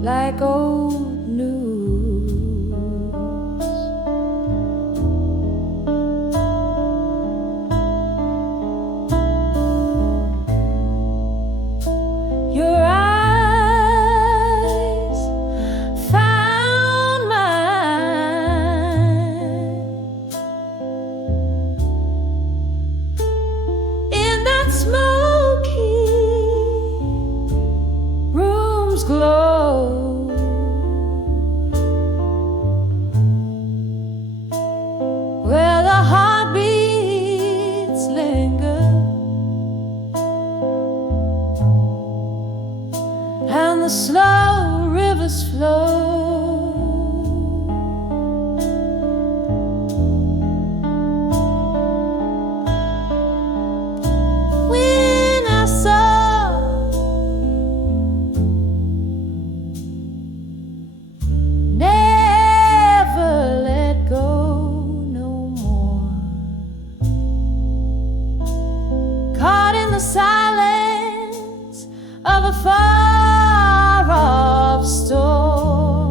like old news. Your eyes found mine in that smoky room's glow, where the heartbeats linger and the slow rivers flow. When I saw never let go no more, caught in the silence of a far off storm.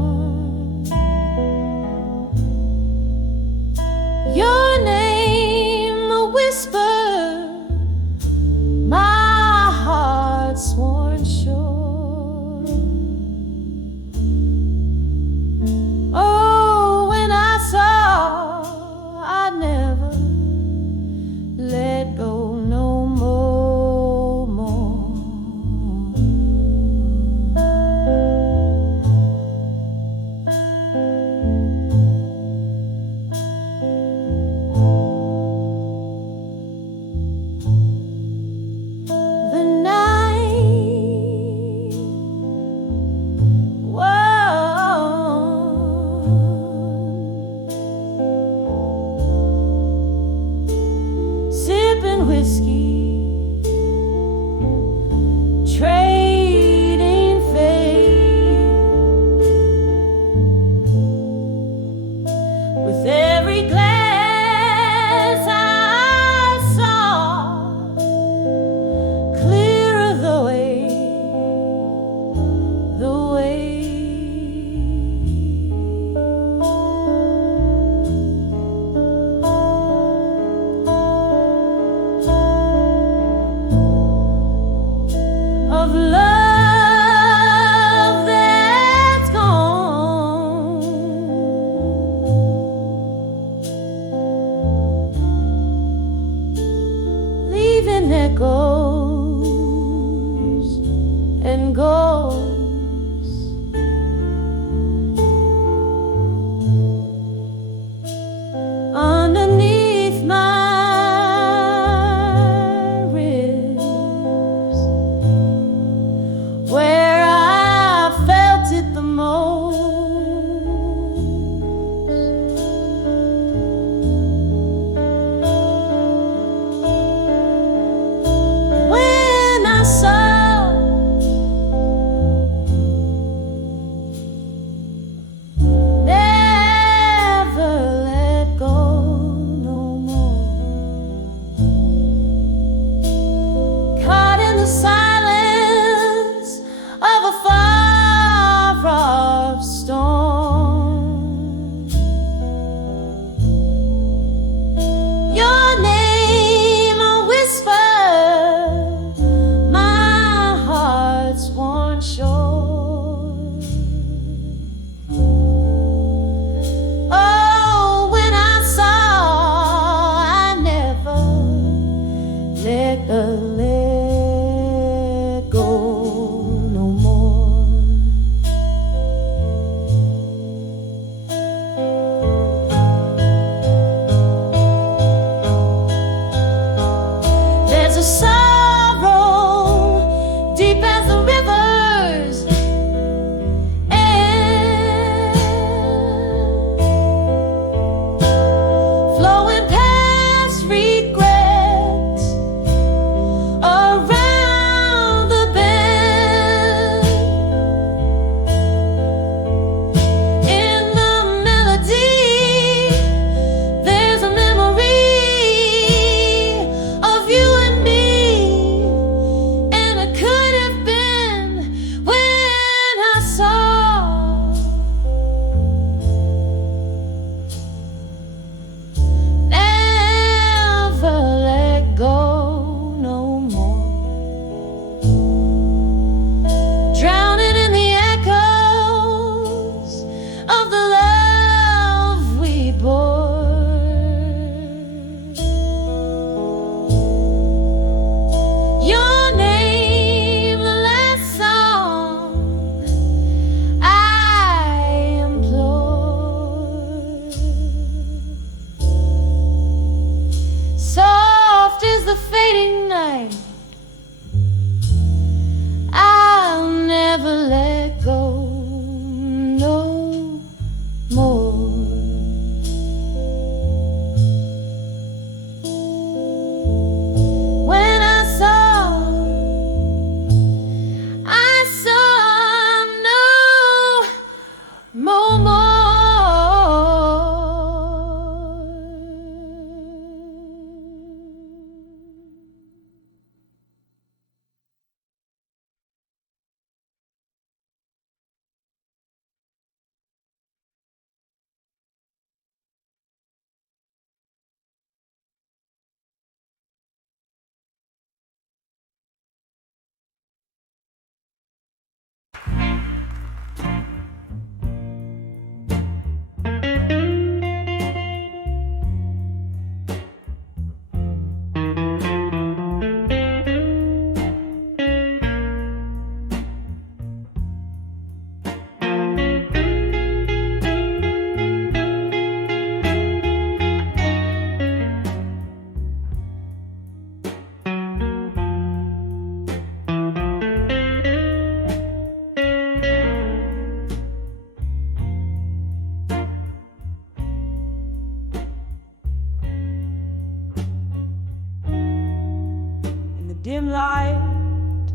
light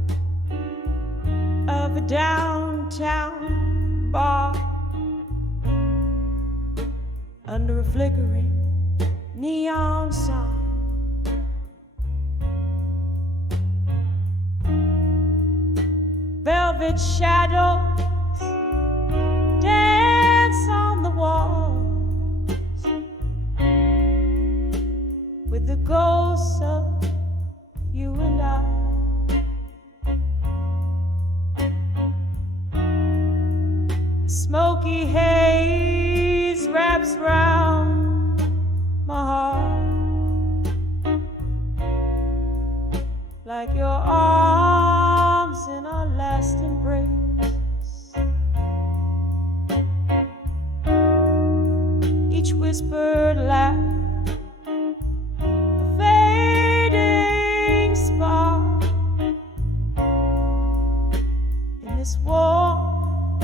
of a downtown bar under a flickering neon sign. Velvet shadows dance on the walls with the ghosts of you and I. Smoky haze wraps round my heart like your arms in our last embrace. Each whispered laugh, a fading spark in this warm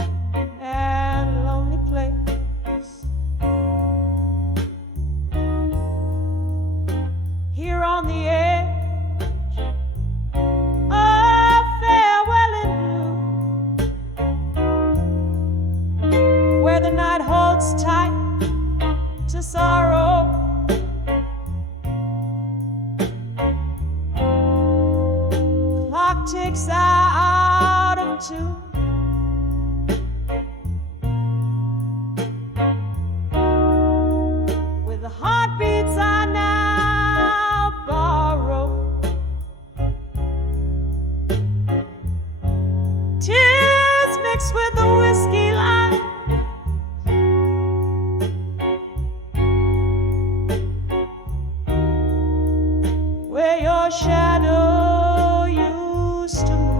and lonely place. Here on the edge of farewell in blue, where the night holds tight to sorrow, clock ticks out of two. With the heartbeats I now borrow, tears mixed with the whiskey line, where your shadow used to move.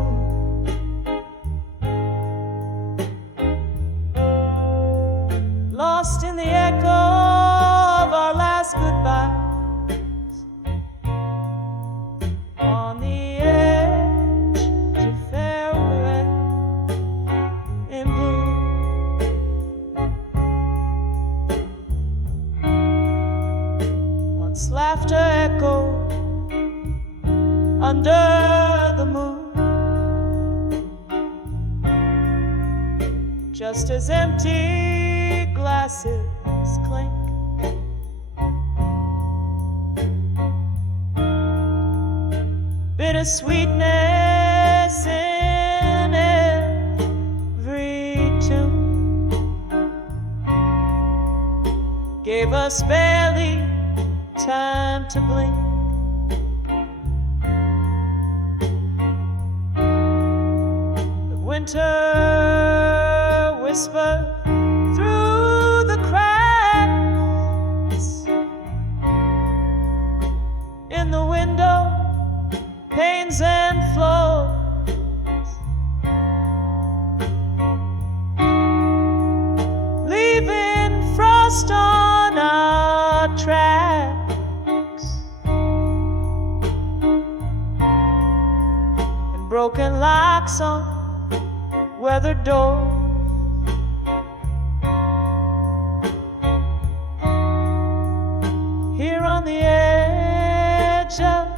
Lost in the echo of our last goodbyes, on the edge of farewell in blue. Once laughter echoed under the moon, just as empty glasses clink. Bittersweetness in every tune gave us barely time to blink. Winter whispered through the cracks in the window panes and floors, leaving frost on our tracks and broken locks on weathered doors. Here on the edge of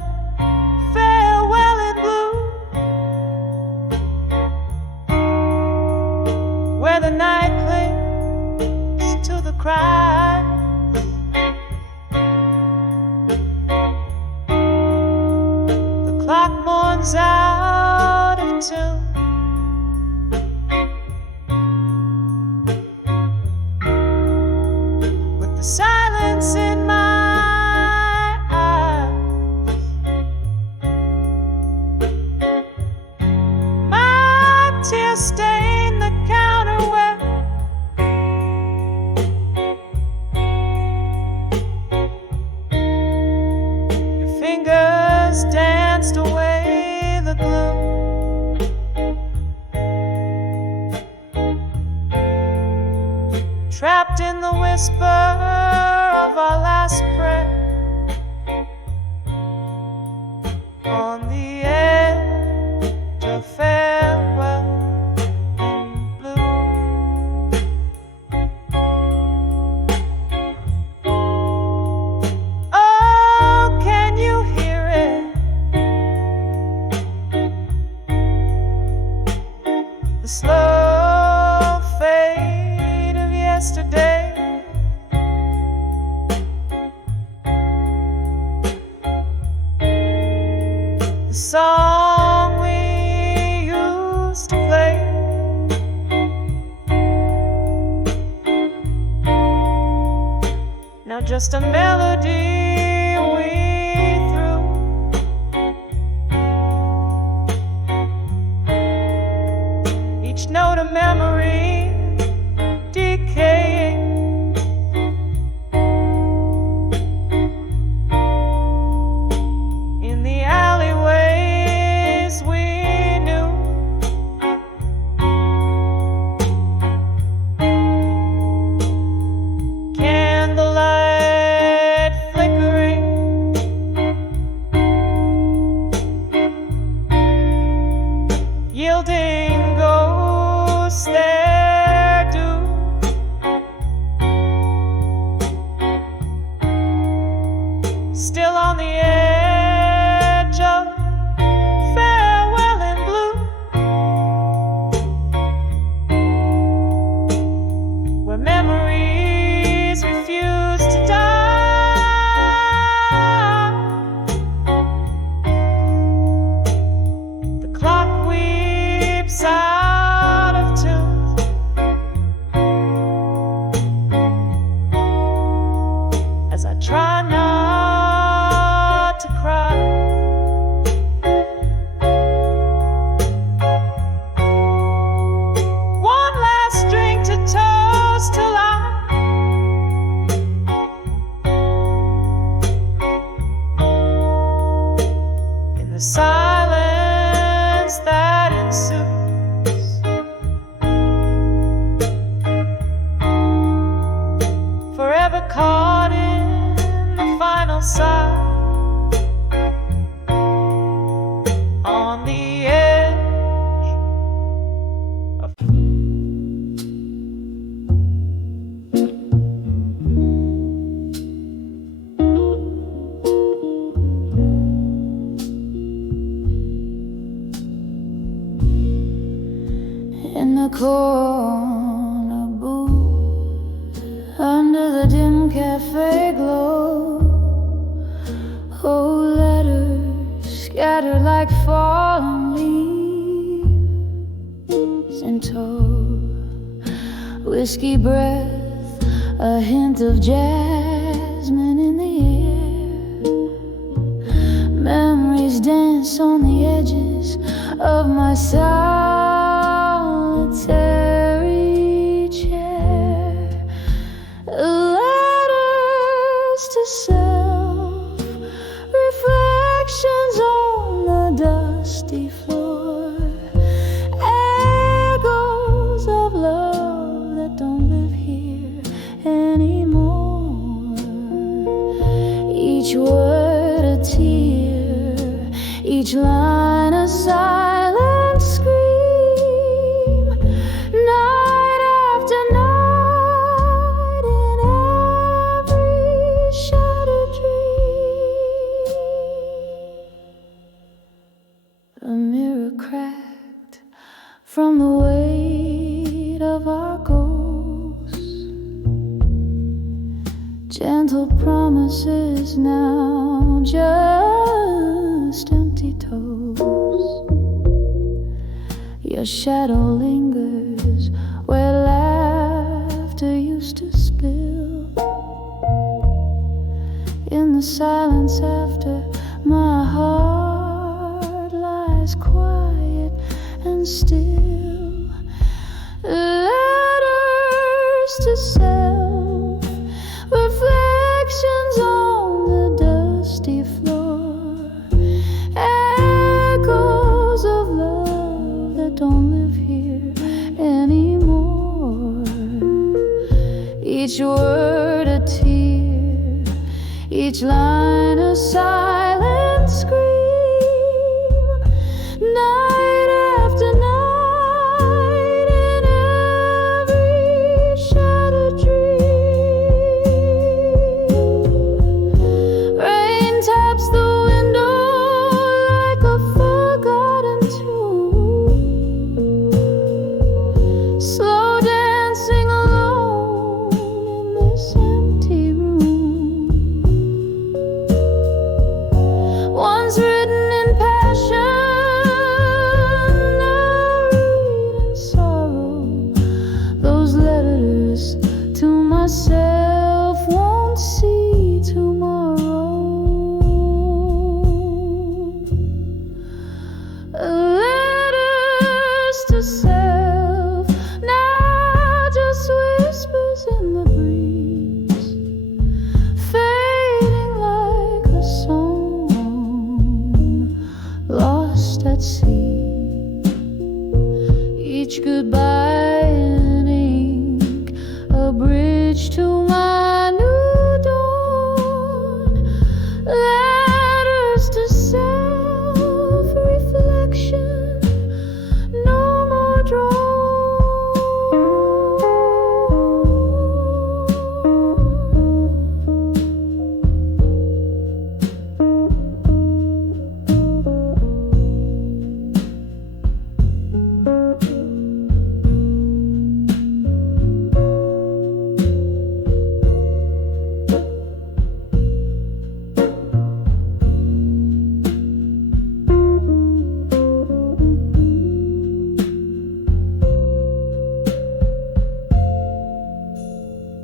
farewell in blue, where the night clings to the cry, the clock mourns out of tune. The silence in my eyes, my tears stain the counter where your fingers danced away the gloom. Trapped in the whisper of our last prayer, on the edge of farewell in blue. Oh, can you hear it? just a melody we threw. Each note a memory decaying. In the alleyways we knew. Candlelight flickering. Yielding ghosts their due. Still on the edge of farewell in blue, where memories refuse to die. The clock weeps out of tune. As I try not to cry. One last drink to toast to life. In the silence that ensues, forever caught in the final sigh. On the edge of in the corner booth, under the dim cafe glow, old letters scattered like fallen leaves in tow, whiskey breath, a hint of jasmine in the air. Memories dance on the edges of my solitary chair. Letters to self, reflections on the dusty floor, echoes of love that don't live here anymore. Each word a tear, each line a silent scream, night after night in every shattered dream. A mirror cracked from the weight of our ghosts, gentle promises now just empty toes. Your shadow lingers where laughter used to spill. In the silence after, my heart lies quiet and still. Letters to self, reflections on the dusty floor, echoes of love that don't live here anymore. Each word a tear, each line a silent scream, night after night in every shattered dream. Rain taps the window like a forgotten tune, slow dancing alone in this empty room. Once written in passion, now read in sorrow. Those letters to myself won't see.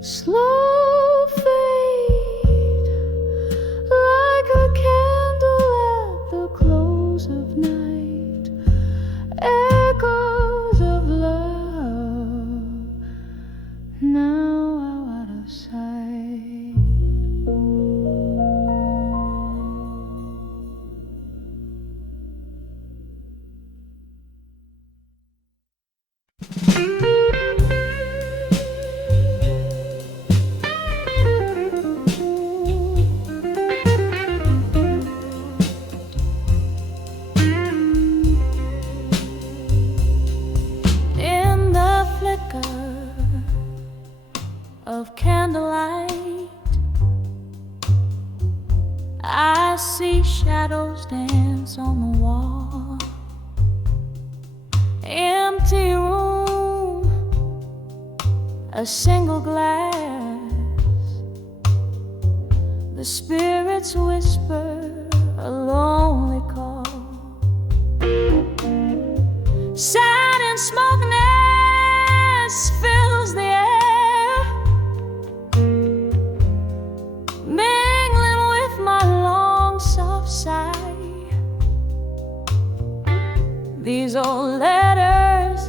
slow fade, like a candle at the close of night. Echoes of love, now out of sight. In the flicker of candlelight, I see shadows dance on the wall. Empty room, a single glass. The spirits whisper a lonely call. Sad and smokiness fills the air, mingling with my long soft sigh. These old letters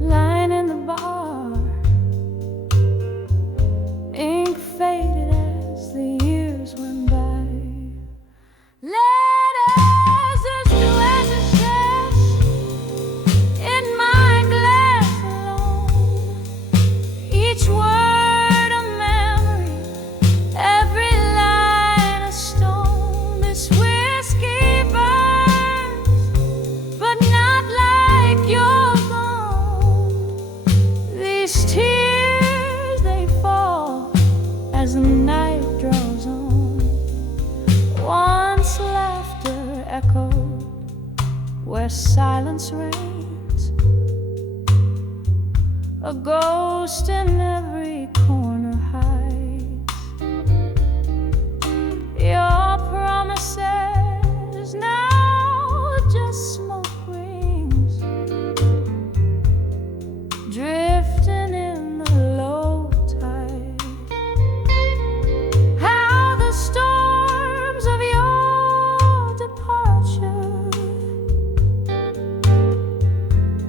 lying in the bar, ink faded as the years went by. Letters to ashes in my glass alone. Each word a memory, every line a stone. This whiskey burns, but not like you're gone. These tears, they fall as the night draws on. Once laughter echoed where silence reigns, a ghost in every corner hides. Your promises now just smoke rings, drifting in the low tide. How the storms of your departure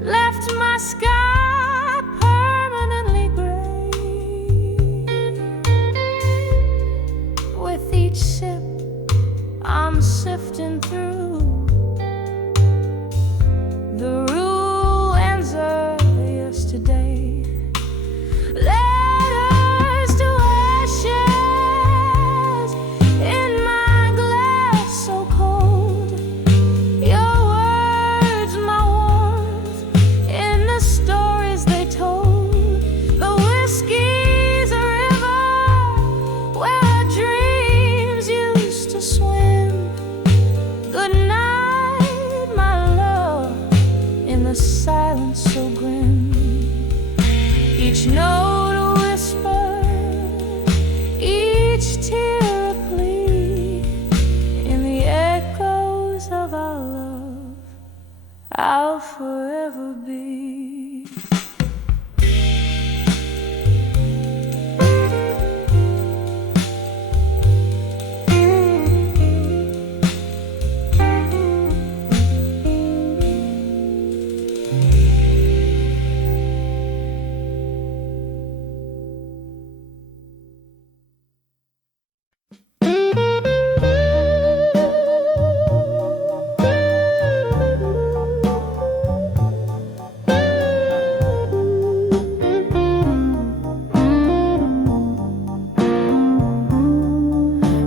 left my sky permanently gray. With each sip, I'm sifting through the ruins of yesterday. Letters to ashes in my glass so cold. Your words, my warmth, in the stories they told. The whiskey's a river where our dreams used to swim. Good night, my love, in the silence so grim. Each note a whisper, each tear a plea. In the echoes of our love, I'll forever be.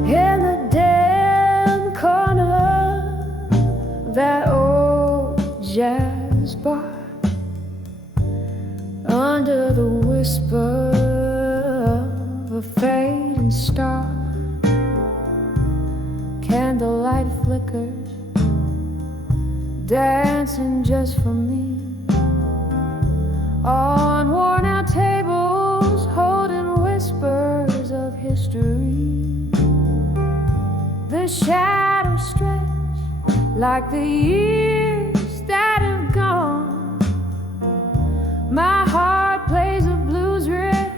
In the dim corner, that old jazz bar, under the whisper of a fading star, candlelight flickers, dancing just for me. On worn-out tables, holding whispers of history. The shadows stretch like the years that have gone. My heart plays a blues riff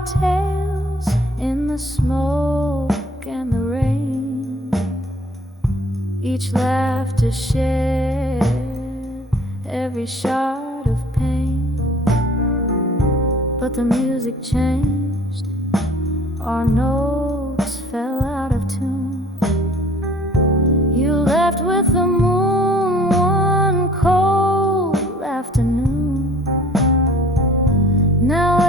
our tales in the smoke and the rain. Each laughter shared, every shard of pain. But the music changed, our notes fell out of tune. You left with the moon one cold afternoon. Now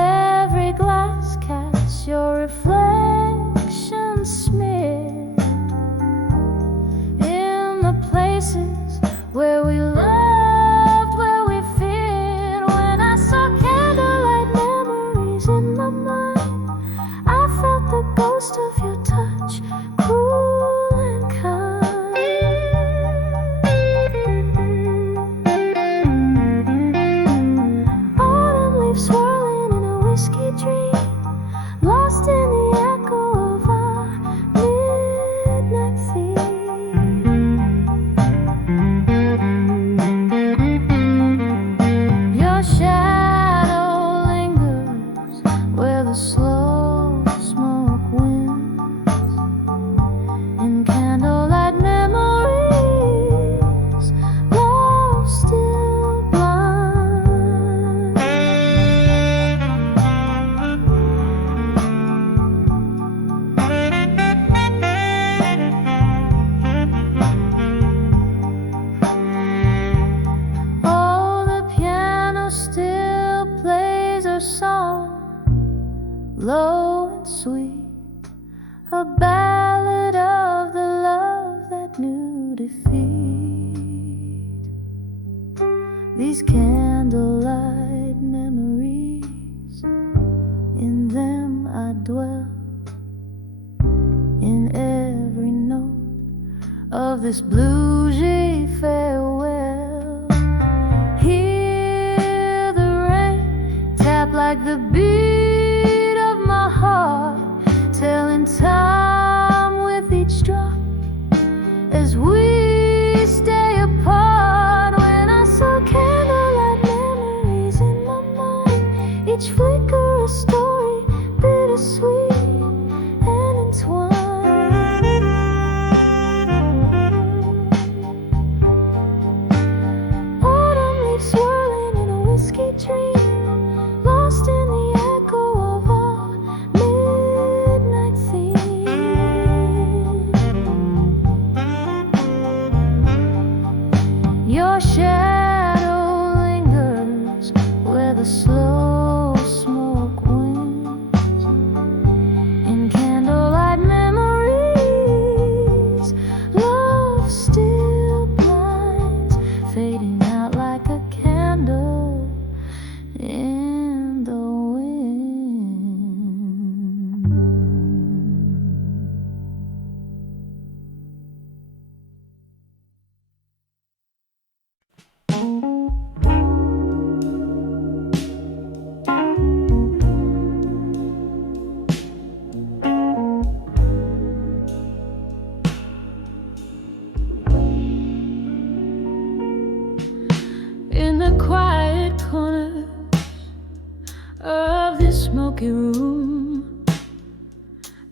every glass catches your reflection smeared in the places where we loved, where we feared. When I saw candlelight memories in my mind, I felt the ghost of your touch, cool and kind. Autumn leaves swirling in a whiskey dream, lost in the echo of our midnight theme. Your shadow lingers where the slow smoke winds, in candlelight memories, love still blind. Oh, the piano still plays our song, low and sweet, a ballad of the love that knew defeat. These candlelight memories, in them I dwell, in every note of this bluesy farewell. Hear the rain tap like the beat of my heart, telling time with each drop as we stay apart. When I saw candlelight memories in my mind, each flicker a story, bittersweet and entwined. Autumn leaves swirling in a whiskey dream, lost in the echo of our midnight theme. Your shadow lingers where the slow smoke winds, in candlelight memories, love still blinds, fading out like a candle in the wind. In the quiet corner of this smoky room,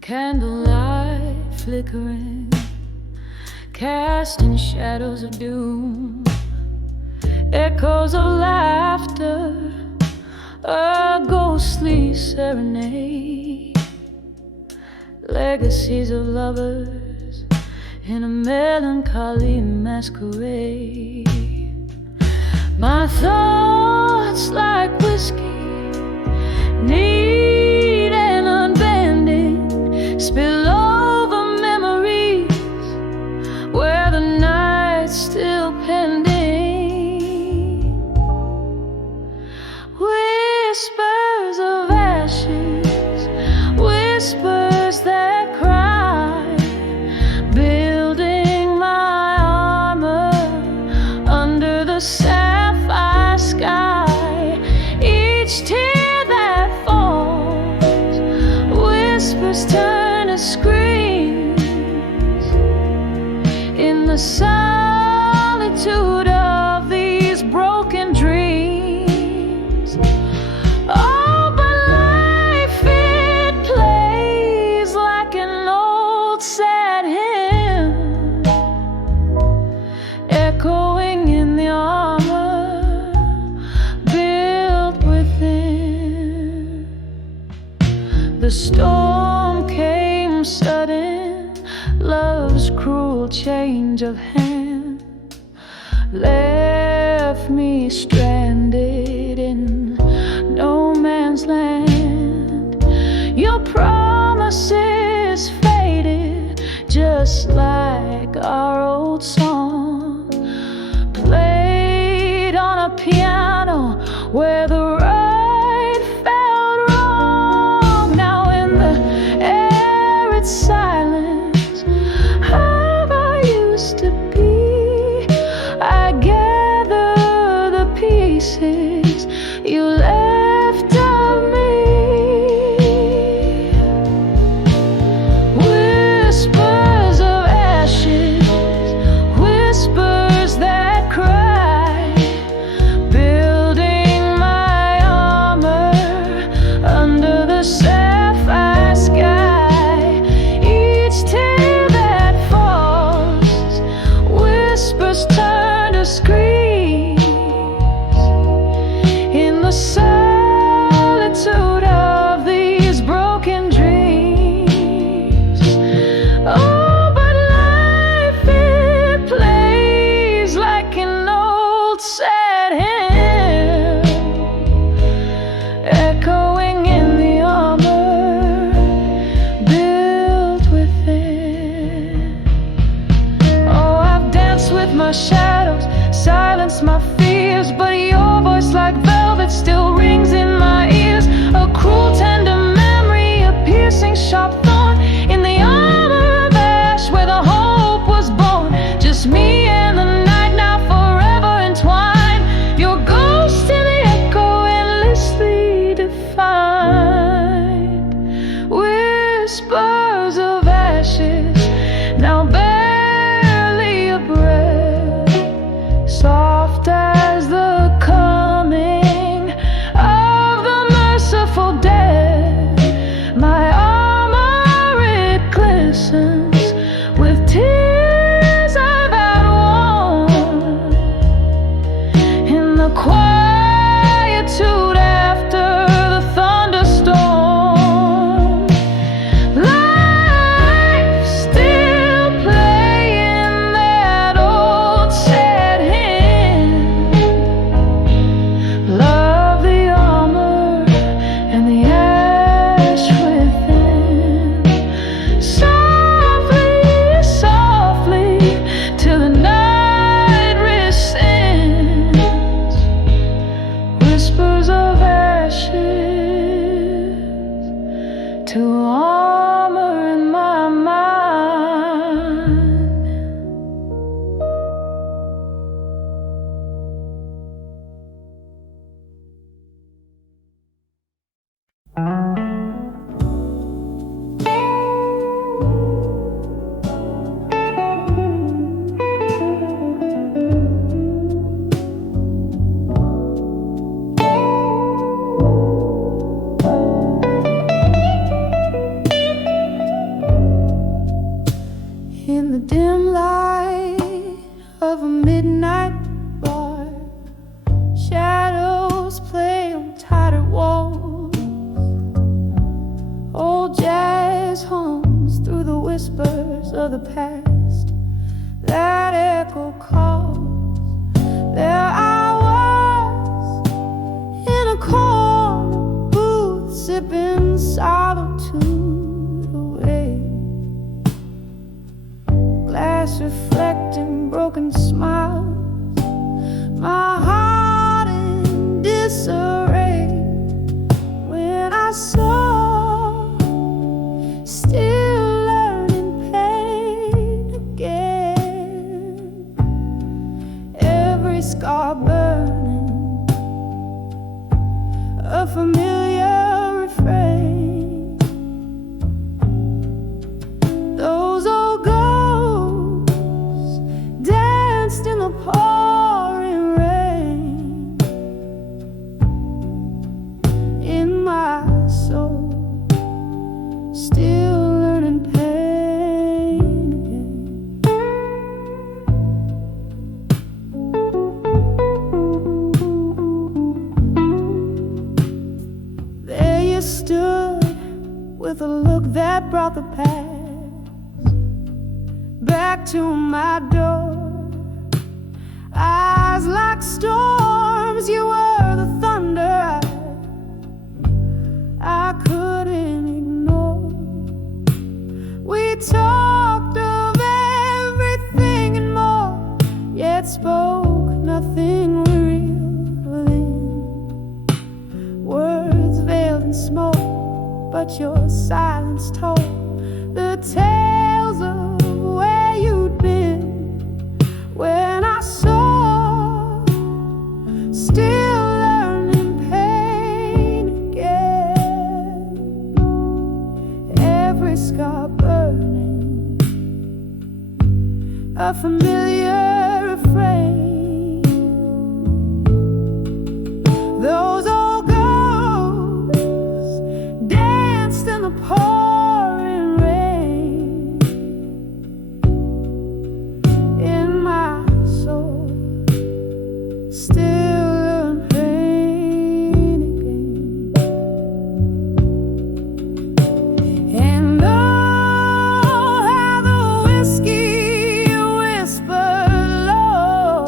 candlelight flickering, casting shadows of doom, echoes of laughter, a ghostly serenade, legacies of lovers in a melancholy masquerade. My thoughts like whiskey, neat and unbending, spill over memories where the night's still pending. Whispers of ashes, whispers that cry, building my armor under the sapphire sky. Each tear that falls, whispers turn to screams in the solitude of these broken dreams. Oh, but life is of hand left me stranded in no man's land. Your promises faded just like our old song, played on a piano where the right felt wrong. Now in the air it's silence, how I used to be. I gather the pieces you left of me. Whispers of ashes, whispers that cry, building my armor under the sapphire sky. Each tear that falls, whispers turn to screams in the solitude of these broken dreams. Oh, but life, it plays like an old sad hymn, echoing in the armor built within. Oh, I've danced with my shadows, silenced my fears, but your voice like velvet still rings in my ears. A cruel tender memory, a piercing sharp thorn in the armor of ash where the hope was born. Just me and the night now forever entwined, your ghost in the echo endlessly defined. Whispers of ashes, now barely a breath, soft as the coming of the merciful dead. My armor, it glistens with tears I've outworn in the quietude after the thunderstorm. Life still playing that old sad hymn. Love the armor and the ash within. Softly, softly, till the night rescinds. Whispers of ashes to armor in my mind. In the dim light of a midnight bar, shadows play on tattered walls. Old jazz hums through the whispers of the past. That echo calls. There I was in a corner booth, sipping solitude away. Glass reflecting broken smiles, my heart in disarray. When I saw, still learning pain again, every scar burning, a familiar refrain. Those old ghosts danced in the pouring rain. In my soul, still learning pain again. There you stood with a look that brought the past back to my door. Eyes like storms, you were the thunder I couldn't ignore. We talked of everything and more, yet spoke nothing real within. Words veiled in smoke, but your silence told the tales of where you'd been. When I saw, still learning pain again, every scar burning, a familiar refrain. Those old ghosts danced in the pouring rain. In my soul, still learn pain again. And oh, how the whiskey whispered low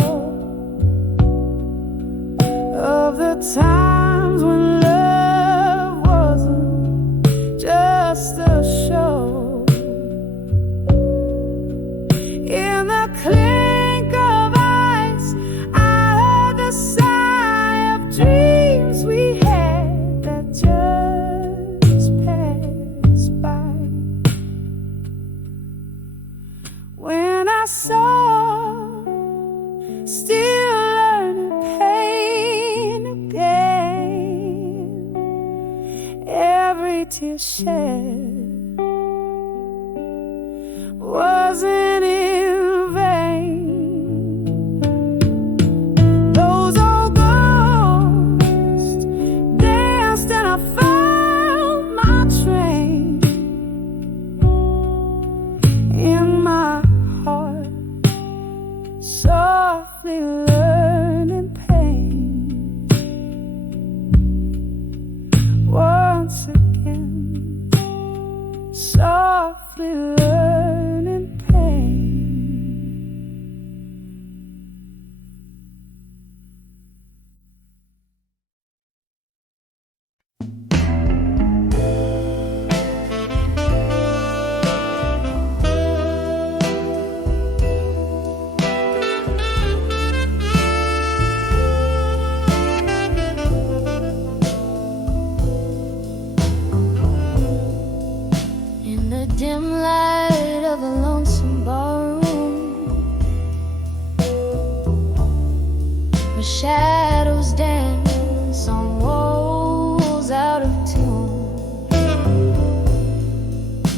of the times when love wasn't just a show. In the clink of ice, I heard the sigh of dreams we had that just passed by. When I saw, still learning pain again, every tear shed wasn't in vain. Those old ghosts danced and I found my train. In my heart, softly learning pain. Once again, softly learning pain. In the dim light of a lonesome barroom, where shadows dance on walls out of tune,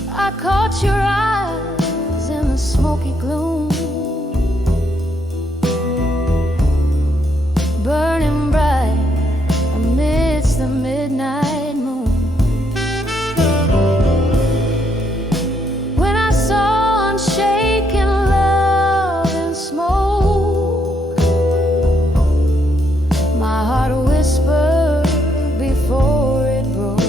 I caught your eyes in the smoky gloom, burning bright amidst the midnight moon. When I saw unshaken love and smoke, my heart whispered before it broke.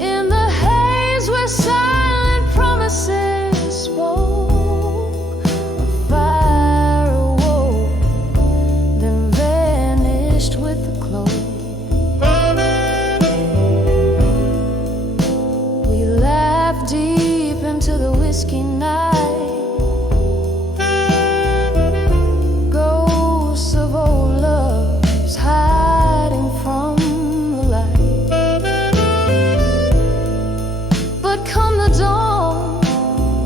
In the haze where silent promises spoke, a fire awoke, then vanished with the cloak. We laughed deep into the whiskey night, ghosts of old loves hiding from the light. But come the dawn,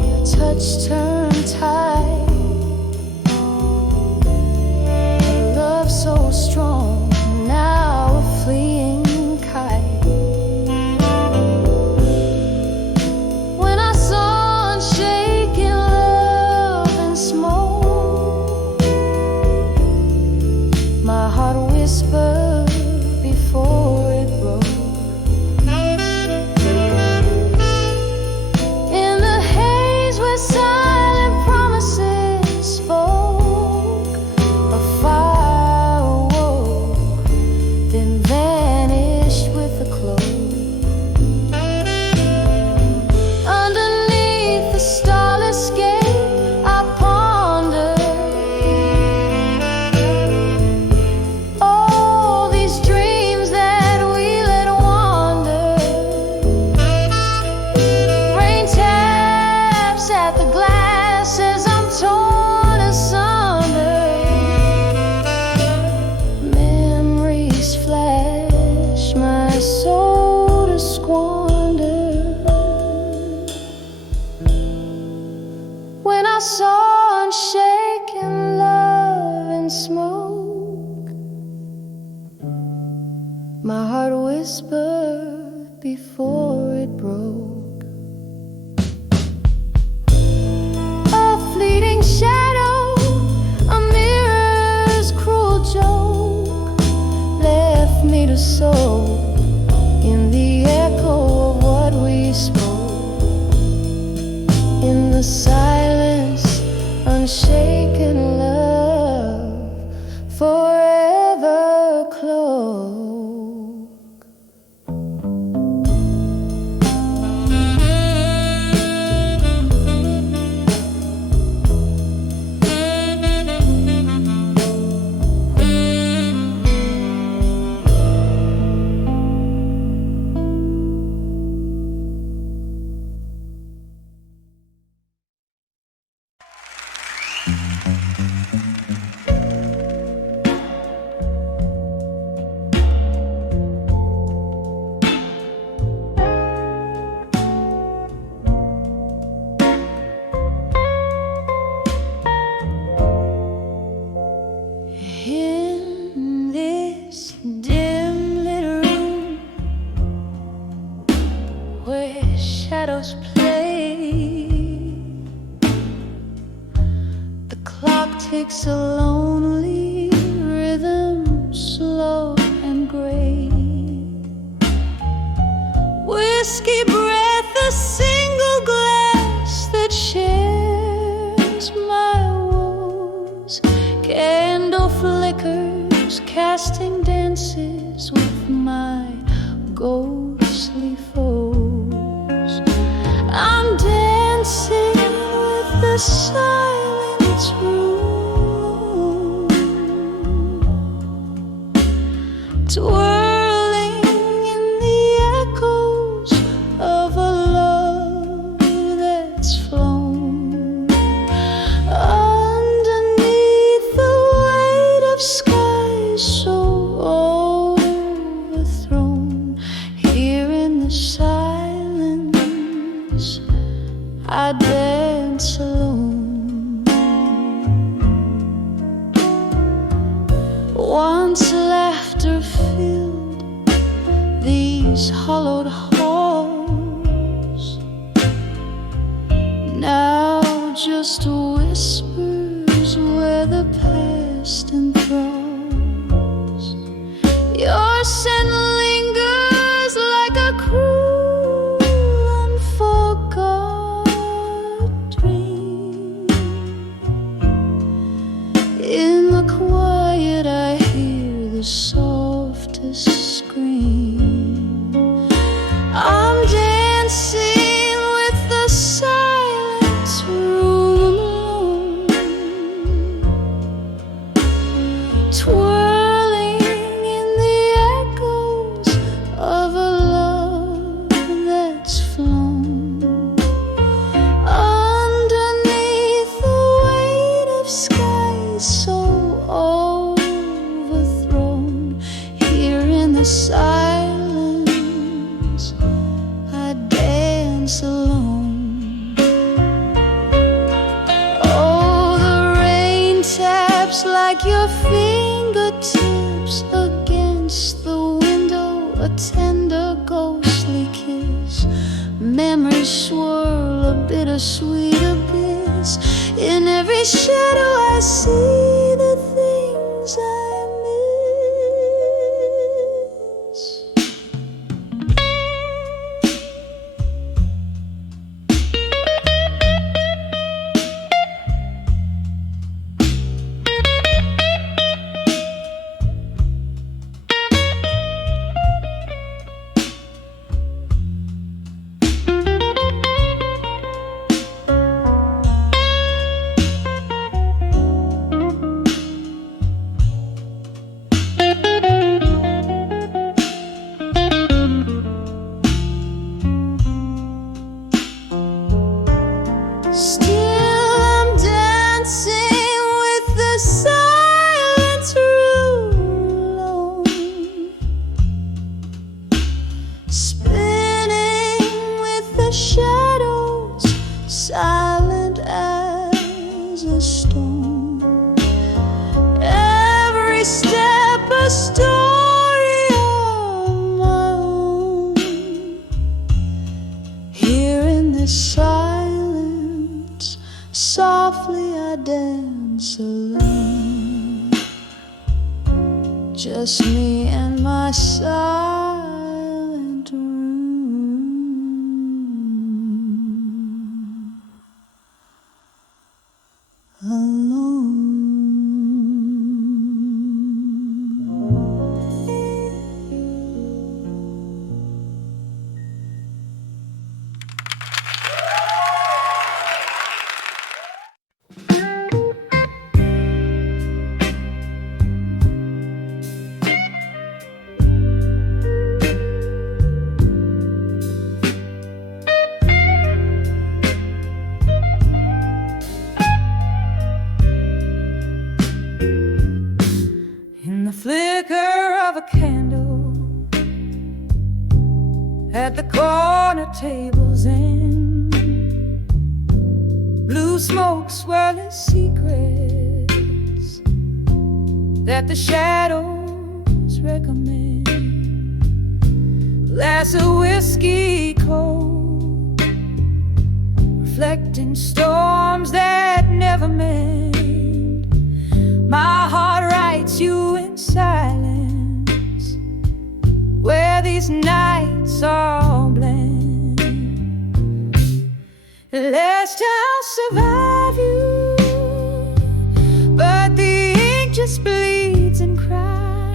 your touch turned tight. A love so strong, now a fleeing kite. When I saw unshaken love and smoke, my heart whispered before it broke. In the haze where silent promises spoke, a fire awoke, then vanished with the cloak. whisper before it broke. A fleeting shadow, a mirror's cruel joke, left me to soak in the echo of what we spoke. In the silence, unshaken love, forever close. In this dim little room where shadows play, the clock takes a lonely rhythm, slow and gray. Whiskey breath, a single glass that shares my woes. Candle flickers, casting dances with my ghostly foes. I'm dancing with the silence room, twirling in the echoes of a love that's flown underneath the weight of skies so overthrown. Here in the silence, I dance alone. Once laughter filled these hollowed halls, now just whispers where the past enthralls. Your scent lingers like a cruel, unforgot dream. In the quiet I hear the softest scream. I'm dancing with the silence room alone, twirling in the echoes of a love that's flown underneath the weight of skies so overthrown. Here in the silence, I dance alone. Oh, the rain taps like your fingertips against the window, a tender ghostly kiss. Memories swirl, a bittersweet abyss. In every shadow I see the things I miss. dance alone, just me and my silent room alone. At the corner table's end, blue smoke swirling secrets that the shadows recommend. Glass of whiskey cold, reflecting storms that never mend. My heart writes you in silence, where these nights all blend. Lest I'll survive you, but the ink just bleeds and cries.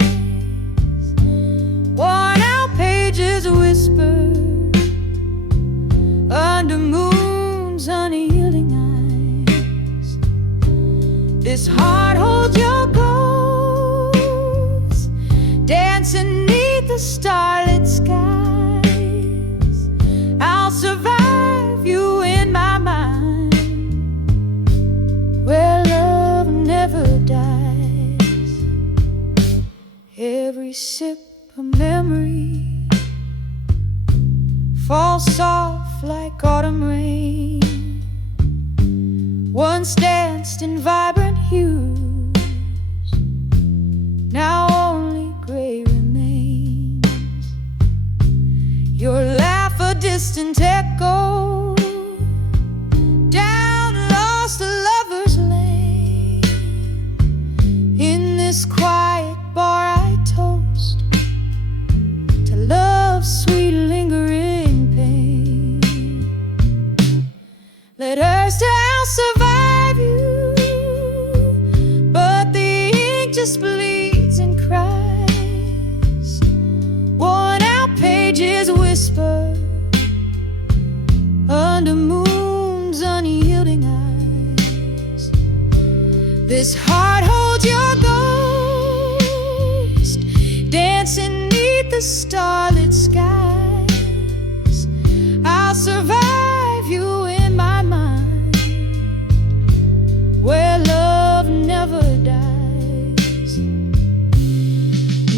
Worn out pages whisper under moon's unyielding eyes. This heart holds your ghost, dancing neath the starlit skies. I'll survive you in my mind, where love never dies. Every sip a memory falls soft like autumn rain. Once danced in vibrant hues, now only gray remains. Your laugh a distant echo down lost a lover's lane. In this quiet bar I toast to love's sweet lingering pain. Let Earth I'll survive you, but the ink just bleeds and cries. Worn out pages whisper under moon's unyielding eyes. This heart holds your ghost, dancing neath the starlit skies. I'll survive you in my mind, where love never dies.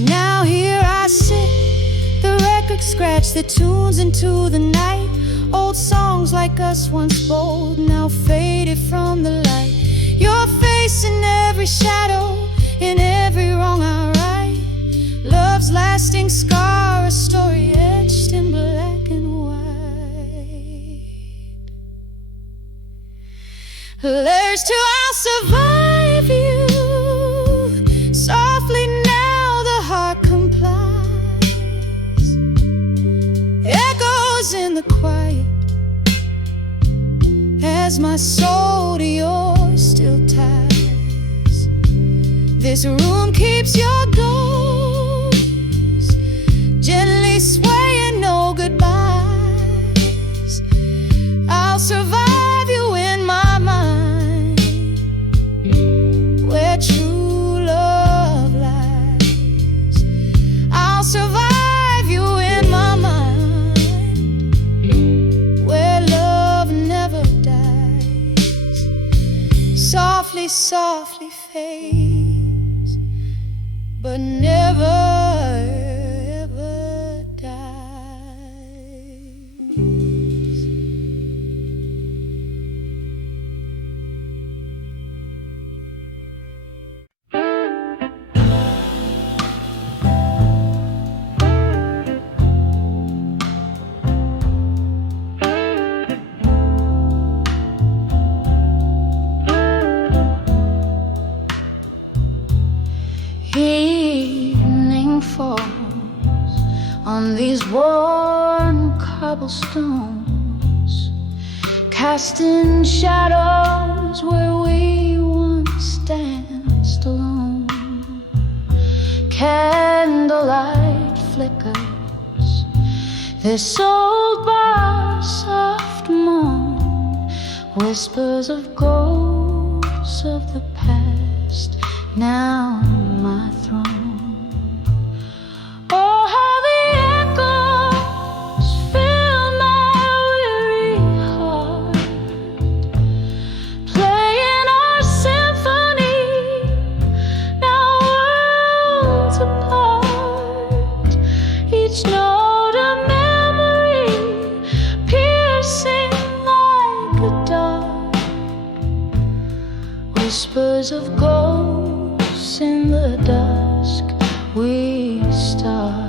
Now here I sit, the record scratch that tunes into the night. Old songs like us once bold, now faded from the light. Your face in every shadow, in every wrong I write. Love's lasting scar, a story etched in black and white. There's to I'll survive you. Softly now the heart complies. Echoes in the quiet as my soul to yours still ties. This room keeps your ghost, gently swaying no goodbyes. I'll survive you in my mind, where true love lies. I'll survive you in my mind, where love never dies. Softly, softly fades, but never ever dies. these worn cobblestones, casting shadows where we once danced alone. Candlelight flickers this old bar's soft moan, whispers of ghosts of the past, now my throne. Oh, how the echoes fill my weary heart, playing our symphony, now worlds apart. Each note a memory, piercing like a dart. Whispers of ghosts in the dusk, we start.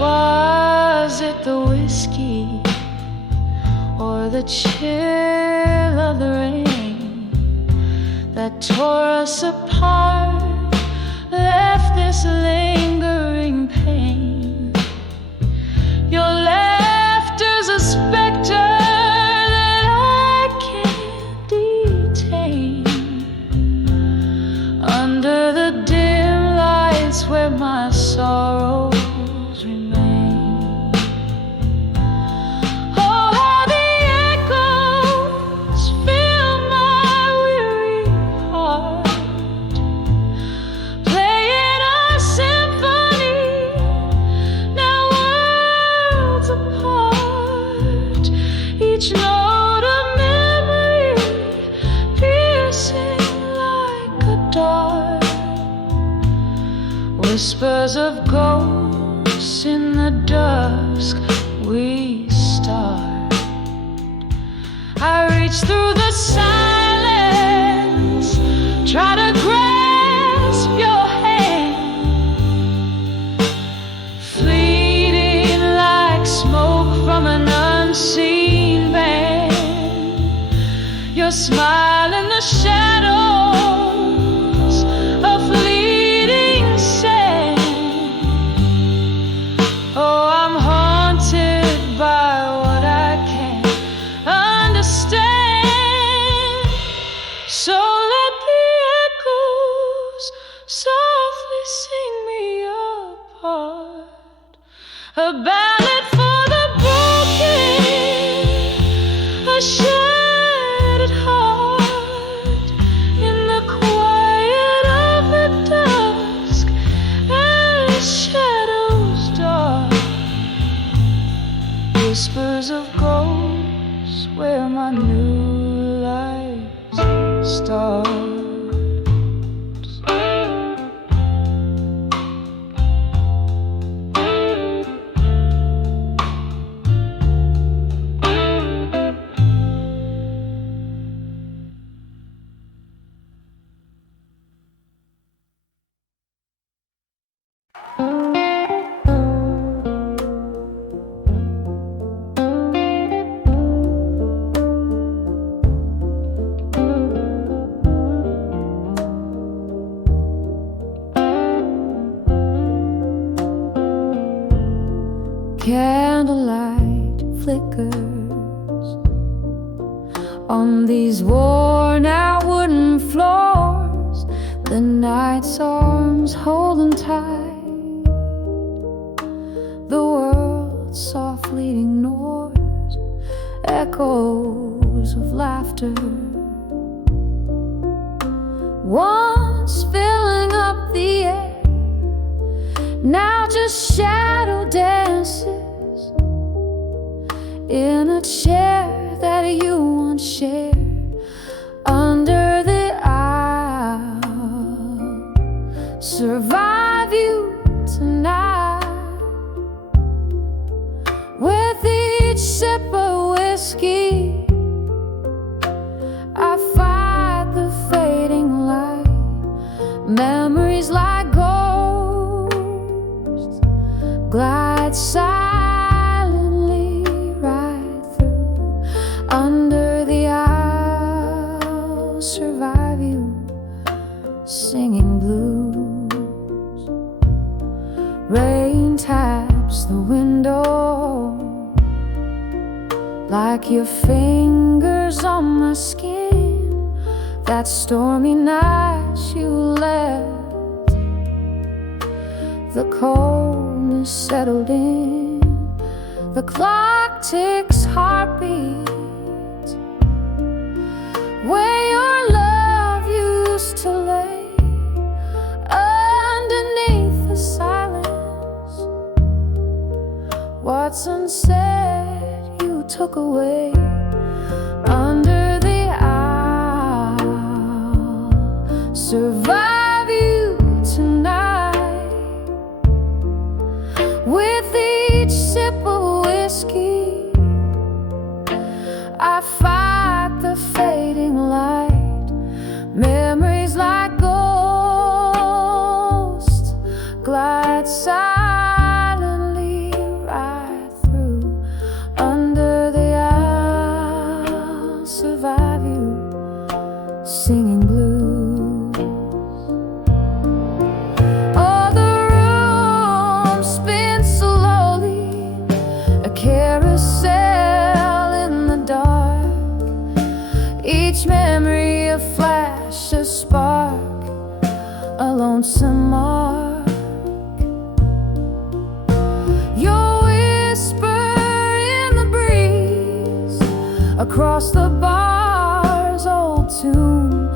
Was it the whiskey or the chill of the rain that tore us apart, left this lingering pain? Your laughter's a specter that I can't detain. Under the dim lights where my sorrows remain. Oh, how the echoes fill my weary heart, playing a symphony, now worlds apart. Each note a memory, piercing like a dart. Whispers of ghosts in the dusk, we start. I reach through the silence, try to grasp your hand, fleeting like smoke from an unseen band. Your smile in the shadows, a fleeting sand. Oh, I'm haunted by what I can't understand. So let the echoes softly sing me apart. A ballad for the broken, a shattered heart. In the quiet of the dusk, as shadows dark. Whispers of ghosts where my new life starts. Candlelight flickers on these worn out wooden floors, the night's arms holding tight. The world softly ignores echoes of laughter, once filling up the air, now just shadow dances in a chair that you once shared under the aisle. Survive you tonight with each sip of whiskey. I fight the fading light, memories like ghosts I'll survive you singing blues. Rain taps the window like your fingers on my skin. That stormy night you left, the coldness settled in. The clock ticks heartbeats where your love used to lay. Underneath the silence, what's unsaid you took away. Under the I'll survive you tonight. With each sip of whiskey, I fight the fading light. Memories like ghosts glide silently right through. Under the I'll survive you singing blues. Oh, the room spins slowly, a carousel in the dark. Each memory a flash, a spark, a lonesome mark. Your whisper in the breeze, across the bar's old tune,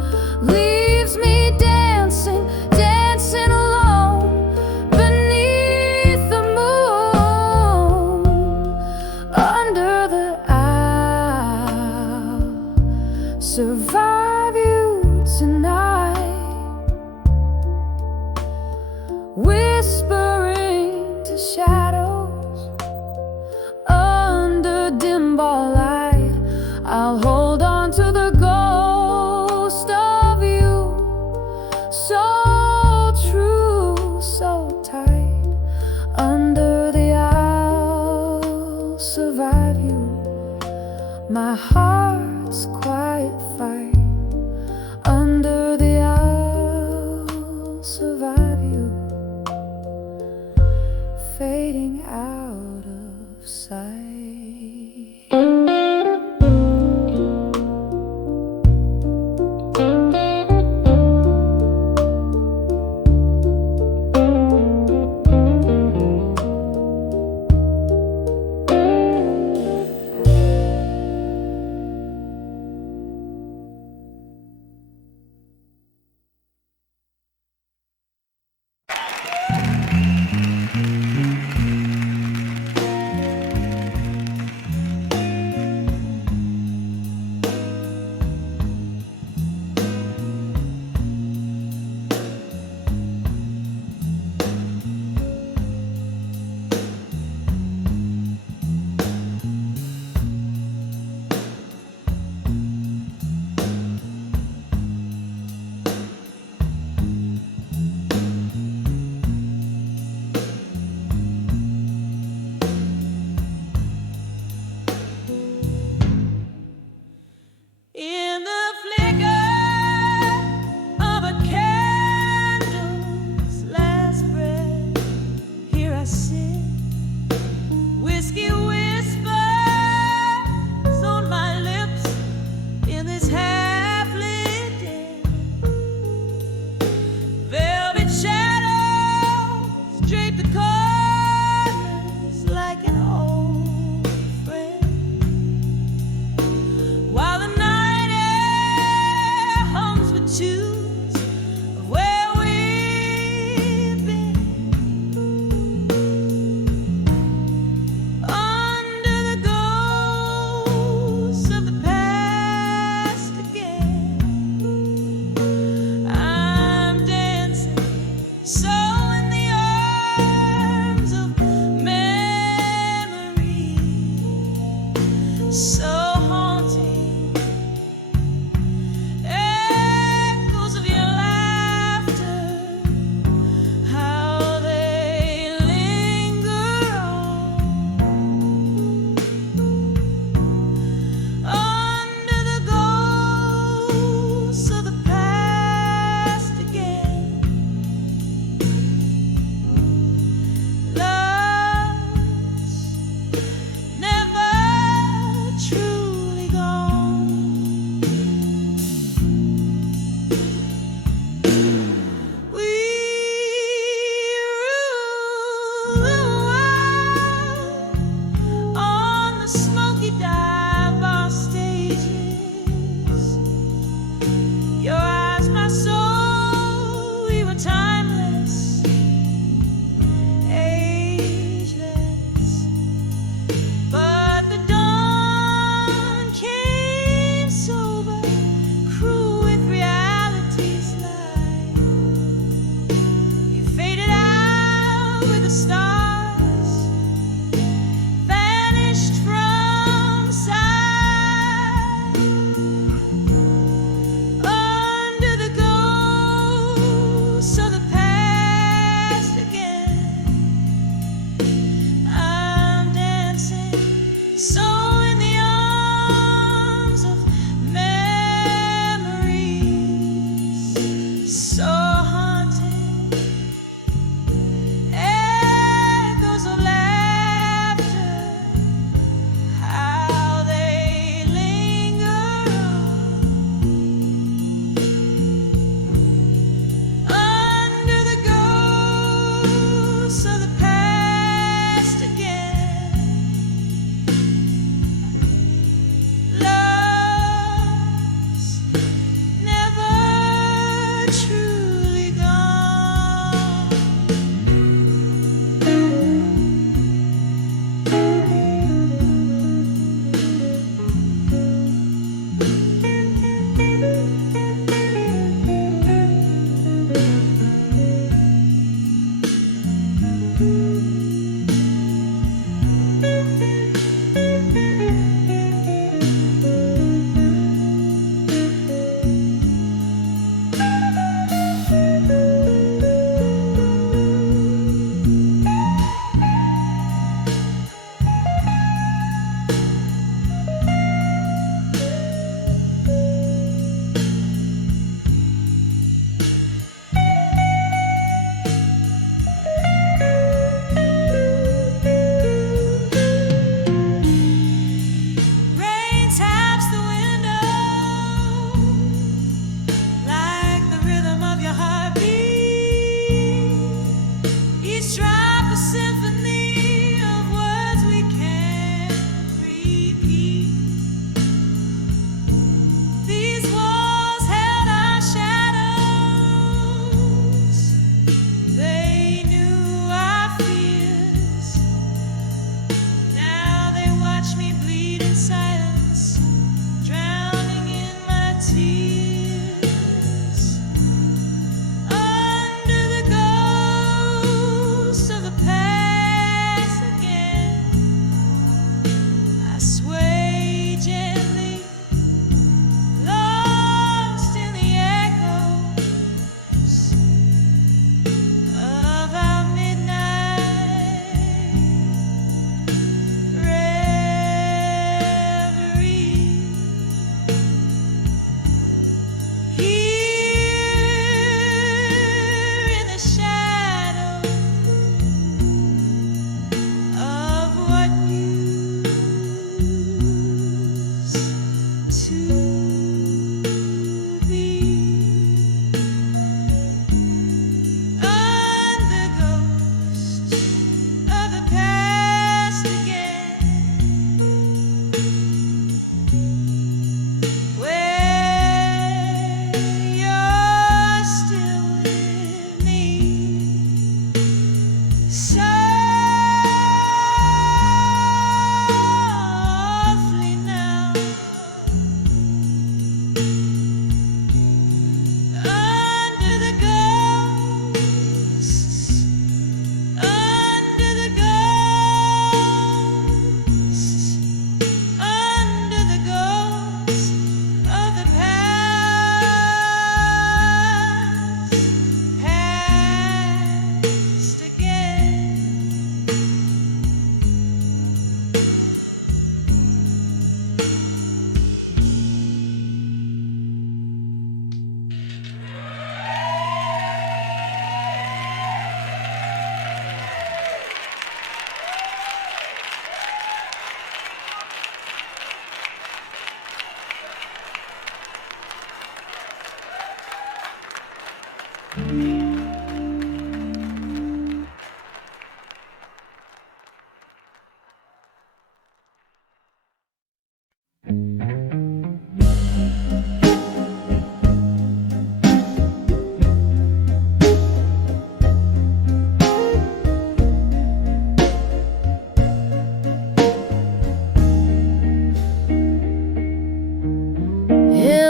In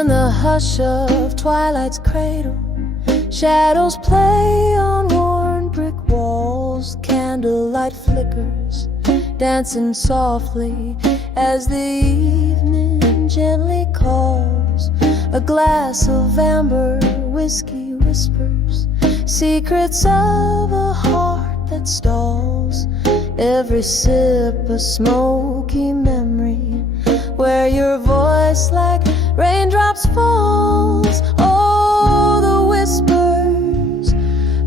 the hush of twilight's cradle, shadows play on worn brick walls. Candlelight flickers, dancing softly as the evening gently calls. A glass of amber whiskey whispers secrets of a heart that stalls. Every sip a smoky memory where your voice like raindrops falls. Oh, the whispers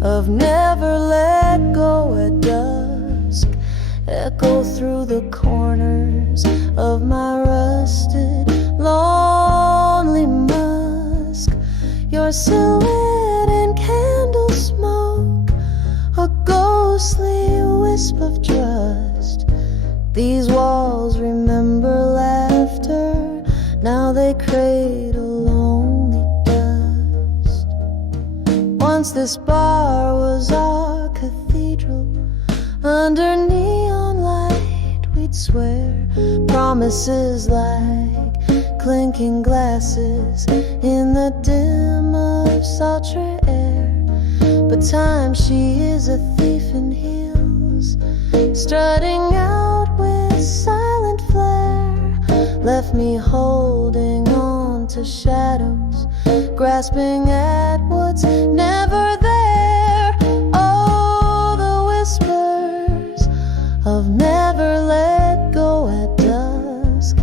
of never let go at dusk echo through the corners of my rusted, lonely musk. Your silhouette in candle smoke, a ghostly wisp of trust. These walls remember laughter, now they cradle only dust. Once this bar was our cathedral. Under neon light we'd swear promises like clinking glasses in the dim of sultry air. But time, she is a thief in heels, strutting out with silent flair, left me holding on to shadows, grasping at what's never there. Oh, the whispers of never let go at dusk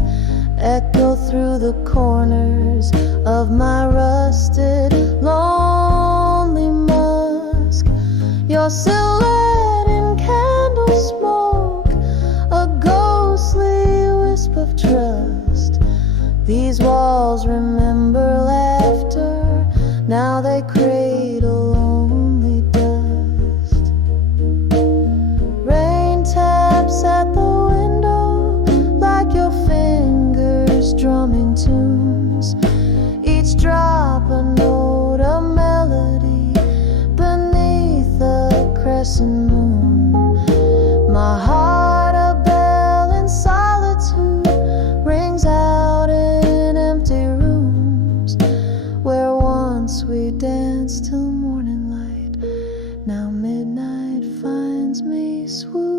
echo through the corners of my rusted, lonely musk. Your silhouette in candle smoke, a ghostly wisp of trust. These walls remember laughter, now they cradle only dust. Rain taps at the window like your fingers drumming tunes, each drop a note, a melody beneath the crescent moon. My heart a bell in solitude rings out in empty rooms where once we danced till morning light. Now midnight finds me swoon.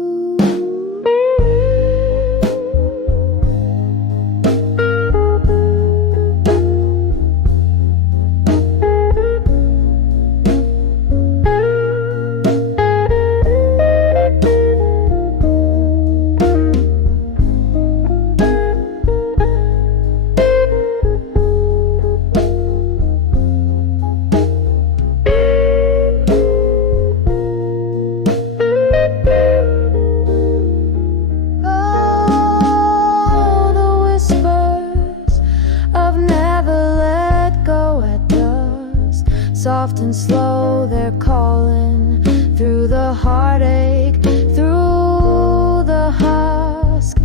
Soft and slow, they're calling through the heartache, through the husk.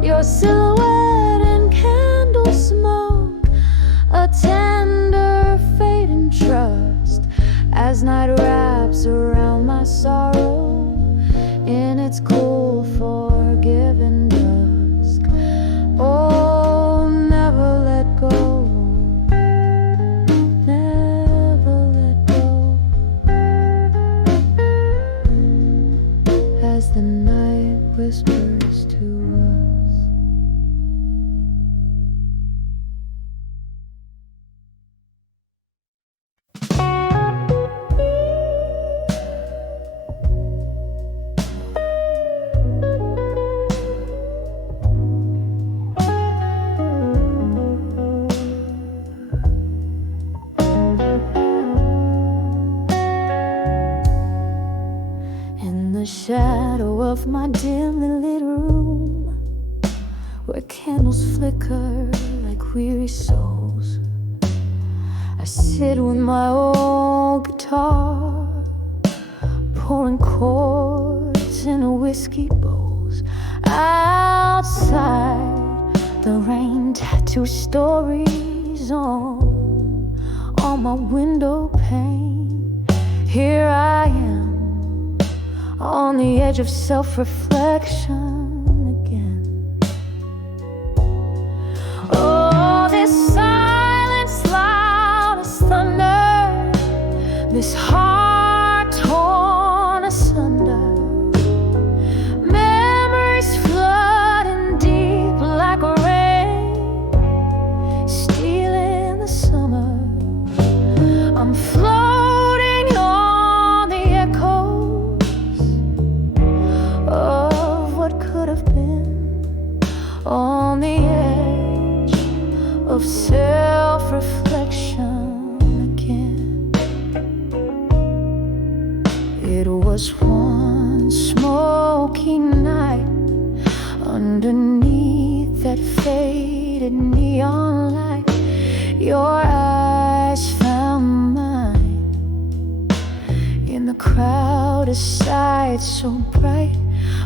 Your silhouette in candle smoke, a tender fate and trust, as night wraps around my sorrow in its cool, forgiving dusk. Oh, never let go. As the night whispers to us. The shadow of my dimly lit room, where candles flicker like weary souls, I sit with my old guitar, pouring chords in a whiskey bowls. Outside, the rain tattoos stories on my window pane. Here I am, on the edge of self-reflection again. Oh, this silence loud as thunder, this heart torn asunder, memories flooding deep like rain, stealing the summer. I'm floating on the echoes of what could have been, on the edge of self-reflection again. It was one smoky night underneath that faded neon light. Your eyes found mine in the crowded sight, so bright,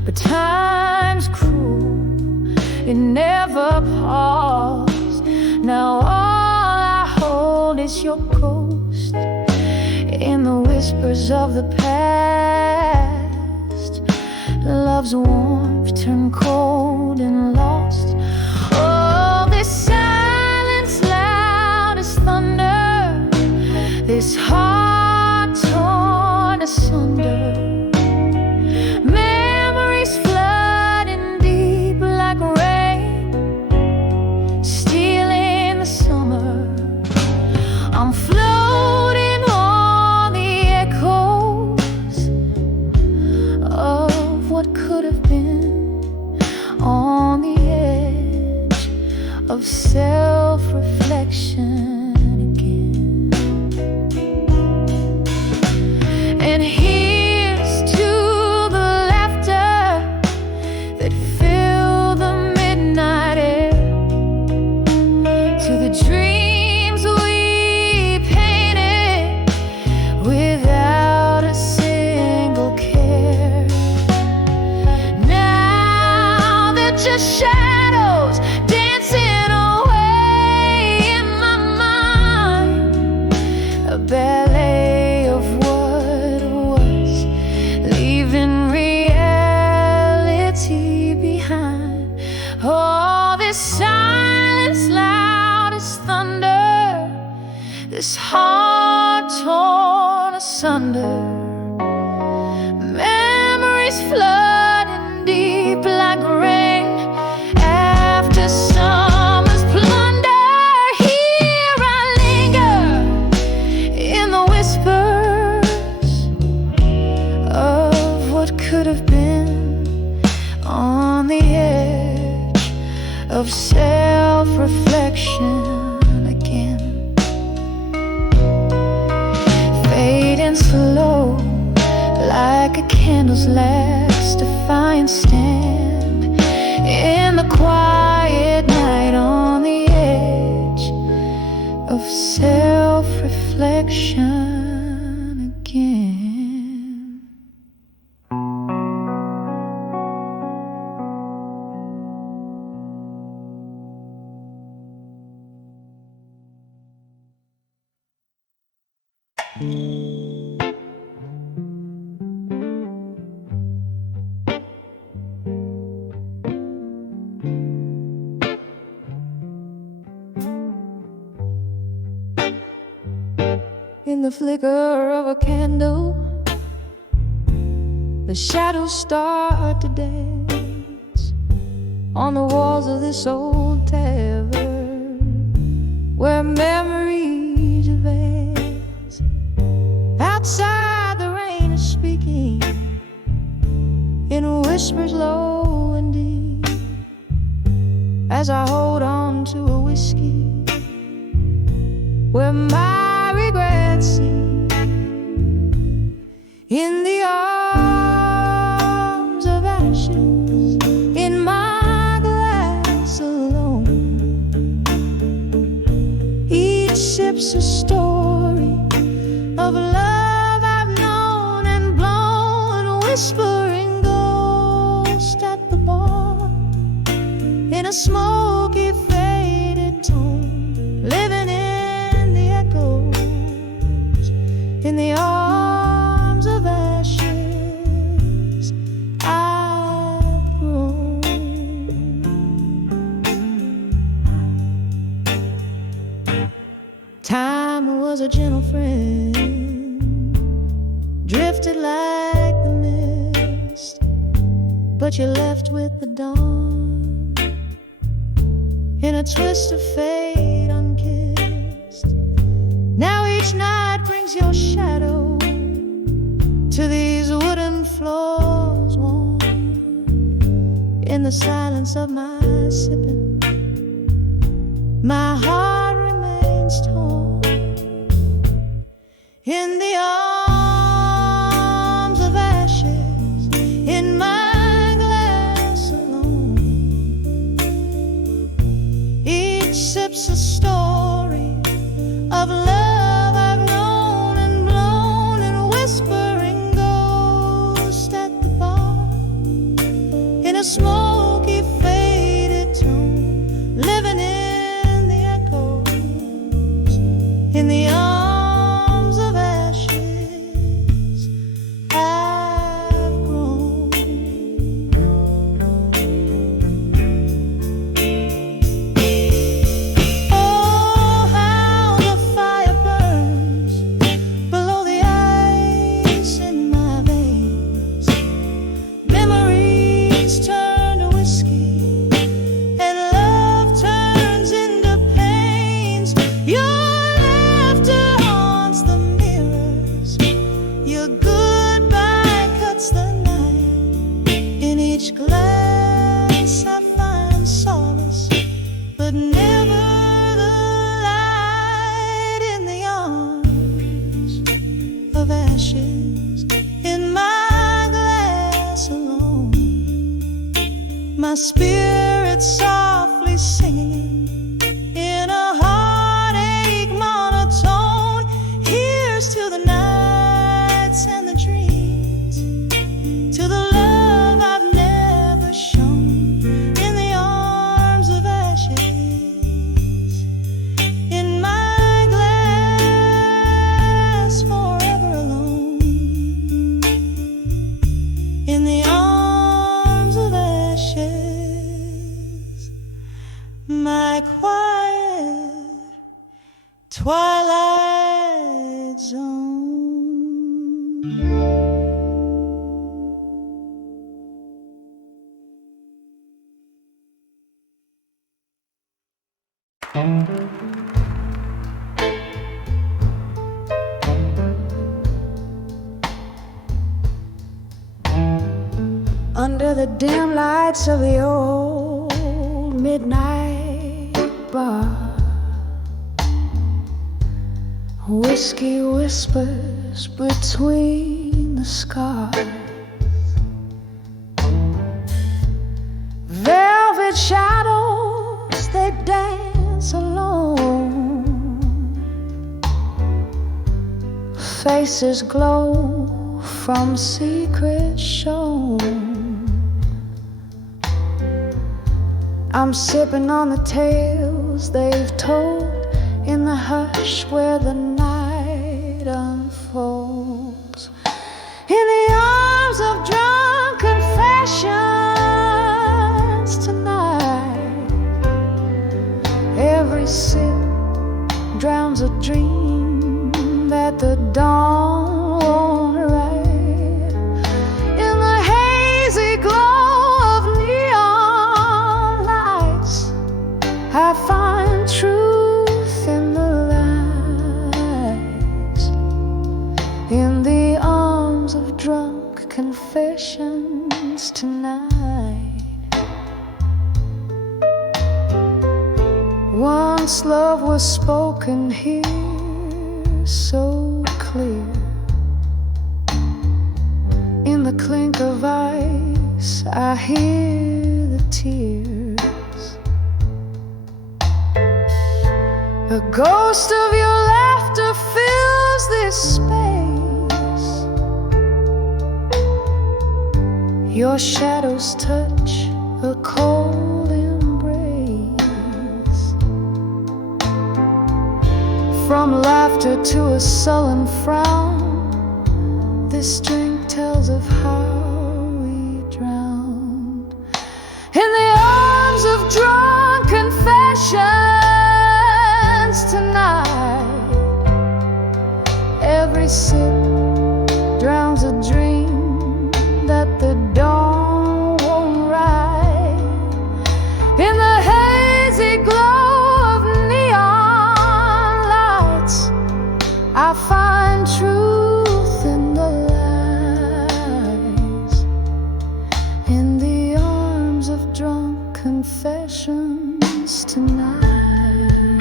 but time's cruel, it never paused. Now all I hold is your ghost in the whispers of the past. Love's warmth turned cold and lost. Oh, this silence loud as thunder, this heart torn asunder, memories flooding deep like rain, stealing the summer. I'm floating on the echoes of what could have been, on the edge of self-reflection again. And here's to the laughter that filled the midnight air, to the dreams we painted without a single care. Now they're just shadows dancing away in my mind, a ballet of what was, leaving reality behind. Oh, this silence loud as thunder, this heart torn asunder, memories flooding deep like rain after summer's plunder. Here I linger in the whispers of what could have been, on the edge of self-reflection again. Fading slow like a candle's last defiant stand in the quiet night, on the edge of self-reflection again. In the flicker of a candle, the shadows start to dance on the walls of this old tavern where memories advance. Outside, the rain is speaking in whispers low and deep as I hold on to a whiskey where my regrets sleep, in the arms of ashes, in my glass alone. Each sip's a story In the arms of ashes, I've grown. Time was a gentle friend, drifted like the mist, but you left with the dawn in a twist of fate unkissed. Now each night brings your shadow to these wooden floors warm. In the silence of my sipping, my heart remains torn. In the arms of ashes, in my glass alone, each sip's a story of love I've known and blown, and whispering ghost at the bar in a smoky faded tone, living in the echoes. In the arms of ashes, I've grown. Oh, how the fire burns below the ice in my veins. Memories turn to whiskey and love turns into pains. Your laughter haunts the mirrors, your goodbye cuts the night. In each glass I find solace, but never the light. In the arms of ashes, in my glass alone, my spirit softly singing in a heartache monotone. Here's to the nights and the dreams, to the love I've never shown. In the arms of ashes, in my glass forever alone. In the arms of ashes, my quiet twilight zone. Under the dim lights of the old midnight bar, whiskey whispers between the scars. Velvet shadows, they dance alone. Faces glow from secrets shown. I'm sipping on the tales they've told in the hush where the night unfolds. In the arms of drunk confessions tonight, every sip drowns a dream that the dawn won't write. In the hazy glow of neon lights, I find truth in the lies. In the arms of drunk confessions tonight, once love was spoken here so clear. In the clink of ice, I hear the tears. The ghost of your laughter fills this space. Your shadows touch a cold embrace. From From laughter to a sullen frown, this drink tells of how we drowned in the arms of drunk confessions tonight. Every sip drowns a dream that the dawn won't ride. In the hazy glow of neon lights, I find truth in the lies. In the arms of drunk confessions tonight.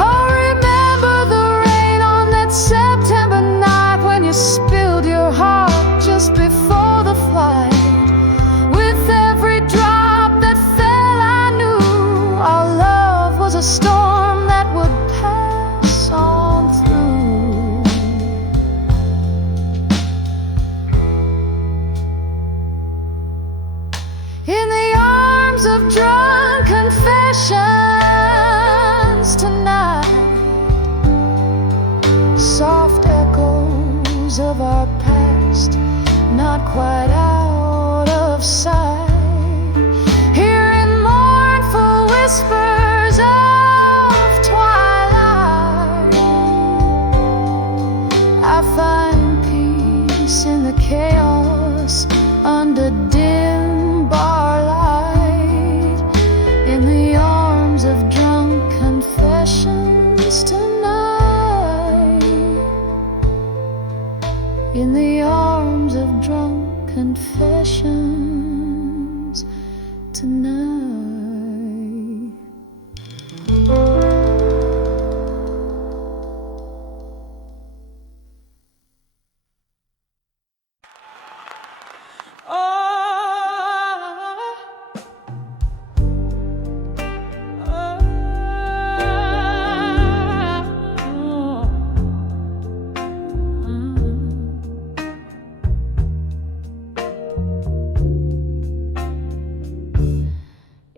Oh, remember the rain on that September night when you spilled your heart just before the flight. With every drop that fell, I knew our love was a storm that would pass on through. In the arms of drunk confessions tonight, soft echoes of our past, not quite out of sight. Hearing mournful whispers of twilight, I find peace in the chaos under dim bar light. In the arms of drunk confessions tonight. In the arms of drunk confessions tonight.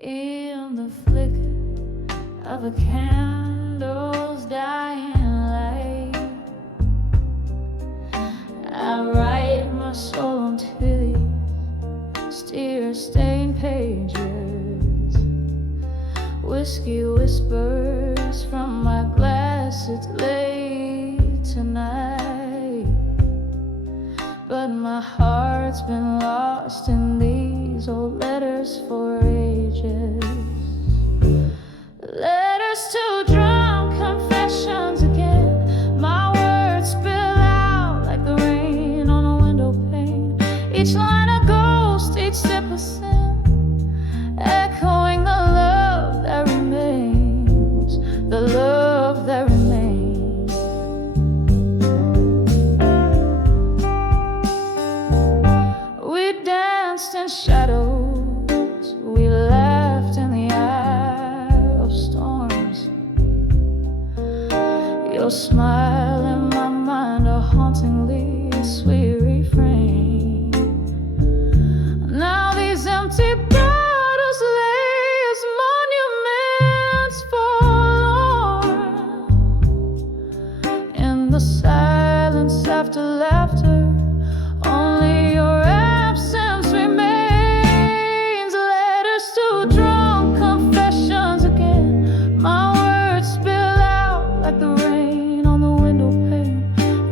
In the flicker of a candle's dying light, I write my soul onto these tear-stained pages. Whiskey whispers from my glass, it's late tonight, but my heart's been lost in these old letters for ages. Letters to drunk confessions again. My words spill out like the rain on a window pane. Each line a ghost, each step a sin, echoing the love that remains, the love that remains. We danced in shadows, we laughed in the eye of storms. Your smile in my mind, a hauntingly sweet refrain. Now these empty bottles lay as monuments forlorn. In the silence after laughter, only your absence remains. Letters to drunk confessions again. My words spill out like the rain on the window pane.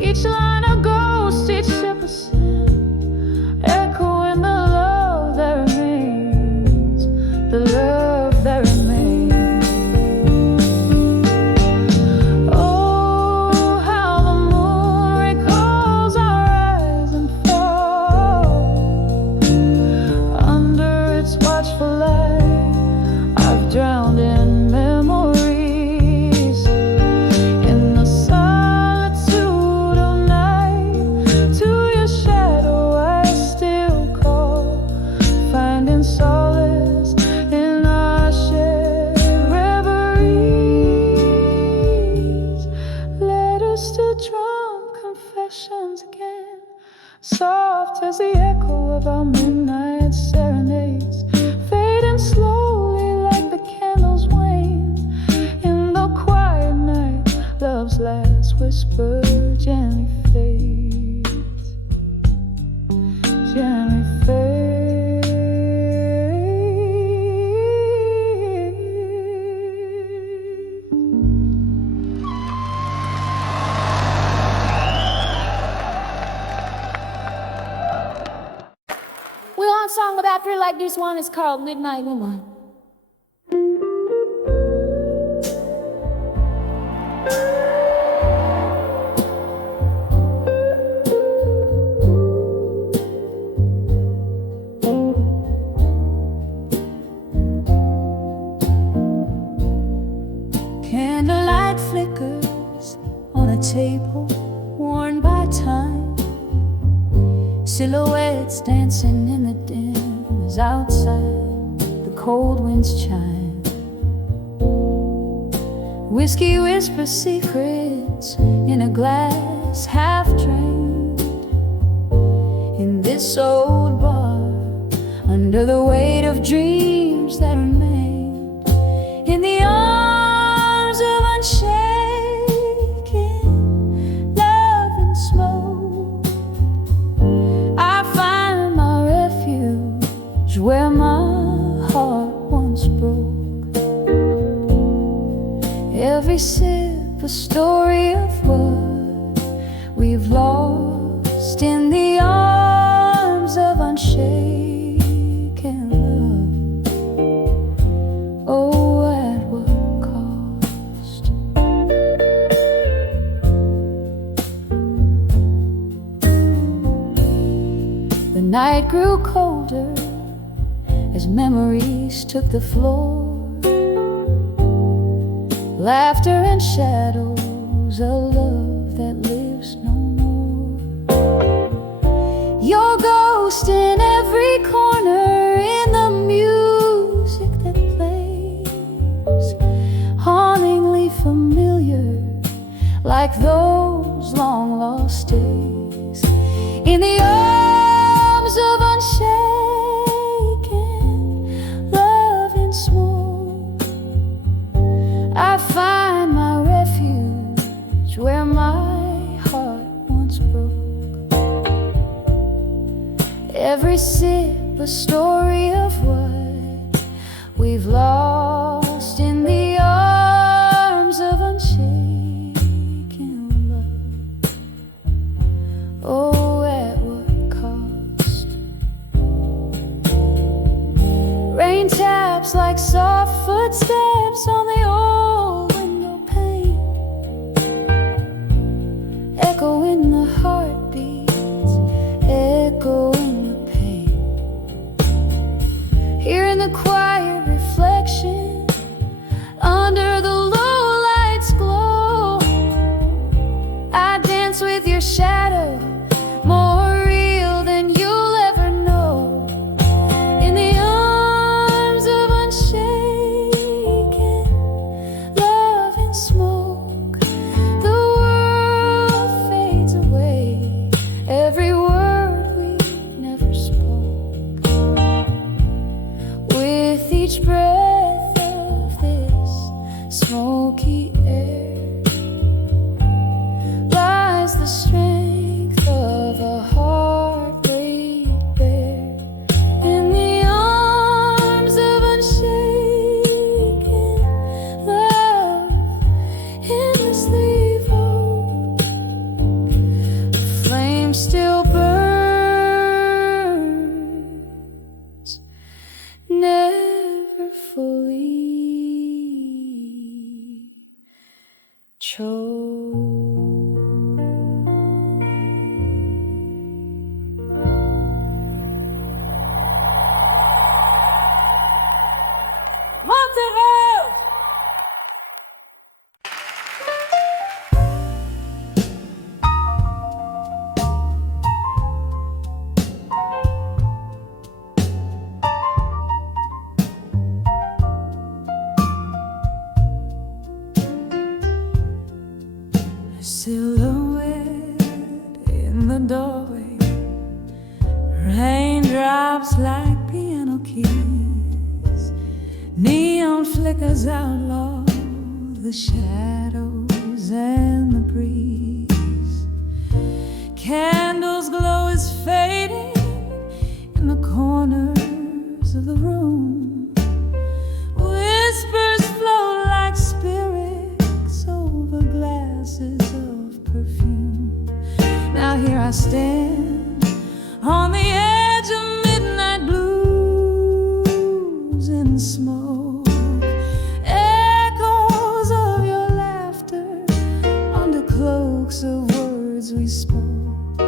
Each line a ghost, each step a sin, echoing the love that remains, the love that remains. Oh, how the moon recalls our rise and fall. Under its watchful light, I've drowned in memories. In the solitude of night, to your shadow I still call, finding solace in our shared reveries. Letters to drunk confessions again, soft as the echo of our midnight serenades, fading slowly like the candles wane in the quiet last whisper gently fades, gently fades. We want a song about Pretty Like This one. It's called Midnight Woman. Candlelight flickers on a table worn by time, silhouettes dancing in the dim as outside the cold winds chime. Whiskey whispers secrets in a glass half drained, in this old bar, under the weight of dreams that remain, in the arms of unshaken love and smoke. I find my refuge where my heart once broke. Every sip a story of what we've lost in the arms of unshaken love. Oh, at what cost? The night grew colder as memories took the floor. Laughter and shadows, a love that lives no more. Your ghost in every corner, in the music that plays, hauntingly familiar, like those long lost days, in the arms of unshaken love and smoke. I find my refuge where my heart once broke. Every sip a story of what we've lost in the arms of unshaken love. Oh, at what cost? Rain taps like soft footsteps on the old window pane, echo in the heartbeats, echo in the pain. Here in the quiet reflection, under the low lights glow, I dance with your shadow, more real than you'll ever know. In the arms of unshaken love and smoke, the world fades away, every word we never spoke. With each breath of this smoky air lies the strength of a heart laid bare. In the arms of unshaken love, endlessly vogue, the flame still burns, never fully choke. Silhouette in the doorway, raindrops like piano keys, neon flickers outlaw the shadows and the breeze. I stand on the edge of midnight blues and smoke. Echoes of your laughter under cloaks of words we spoke.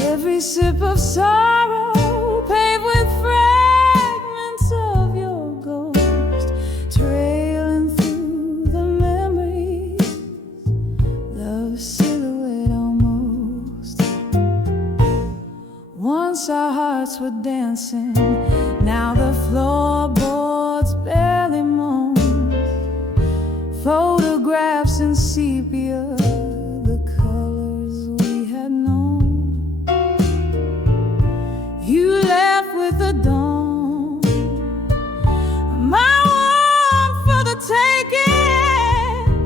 Every sip of sorrow paved with fragments of your ghost, trailing through the memories, love's silhouette almost. Once our hearts were dancing, now the floorboards barely moan. Photographs in sepia, the colors we had known. You left with the dawn, my one for the taking,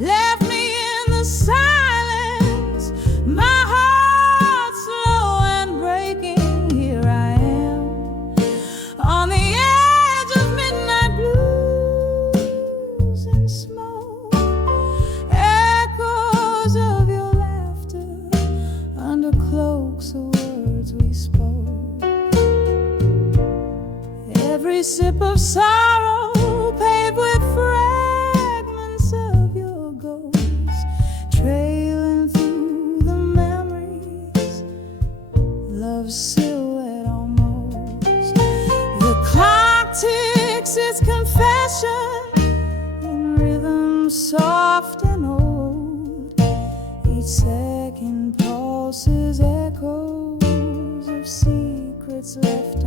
left me in the silence, my heart slow and breaking. Here I am on the edge of midnight blues and smoke. Echoes of your laughter under cloaks of words we spoke. Every sip of sorrow paved with fragments of your ghost, trailing through the memories, love's silhouette almost. The clock ticks its confession in rhythm soft and old. Each second pulses echoes of secrets left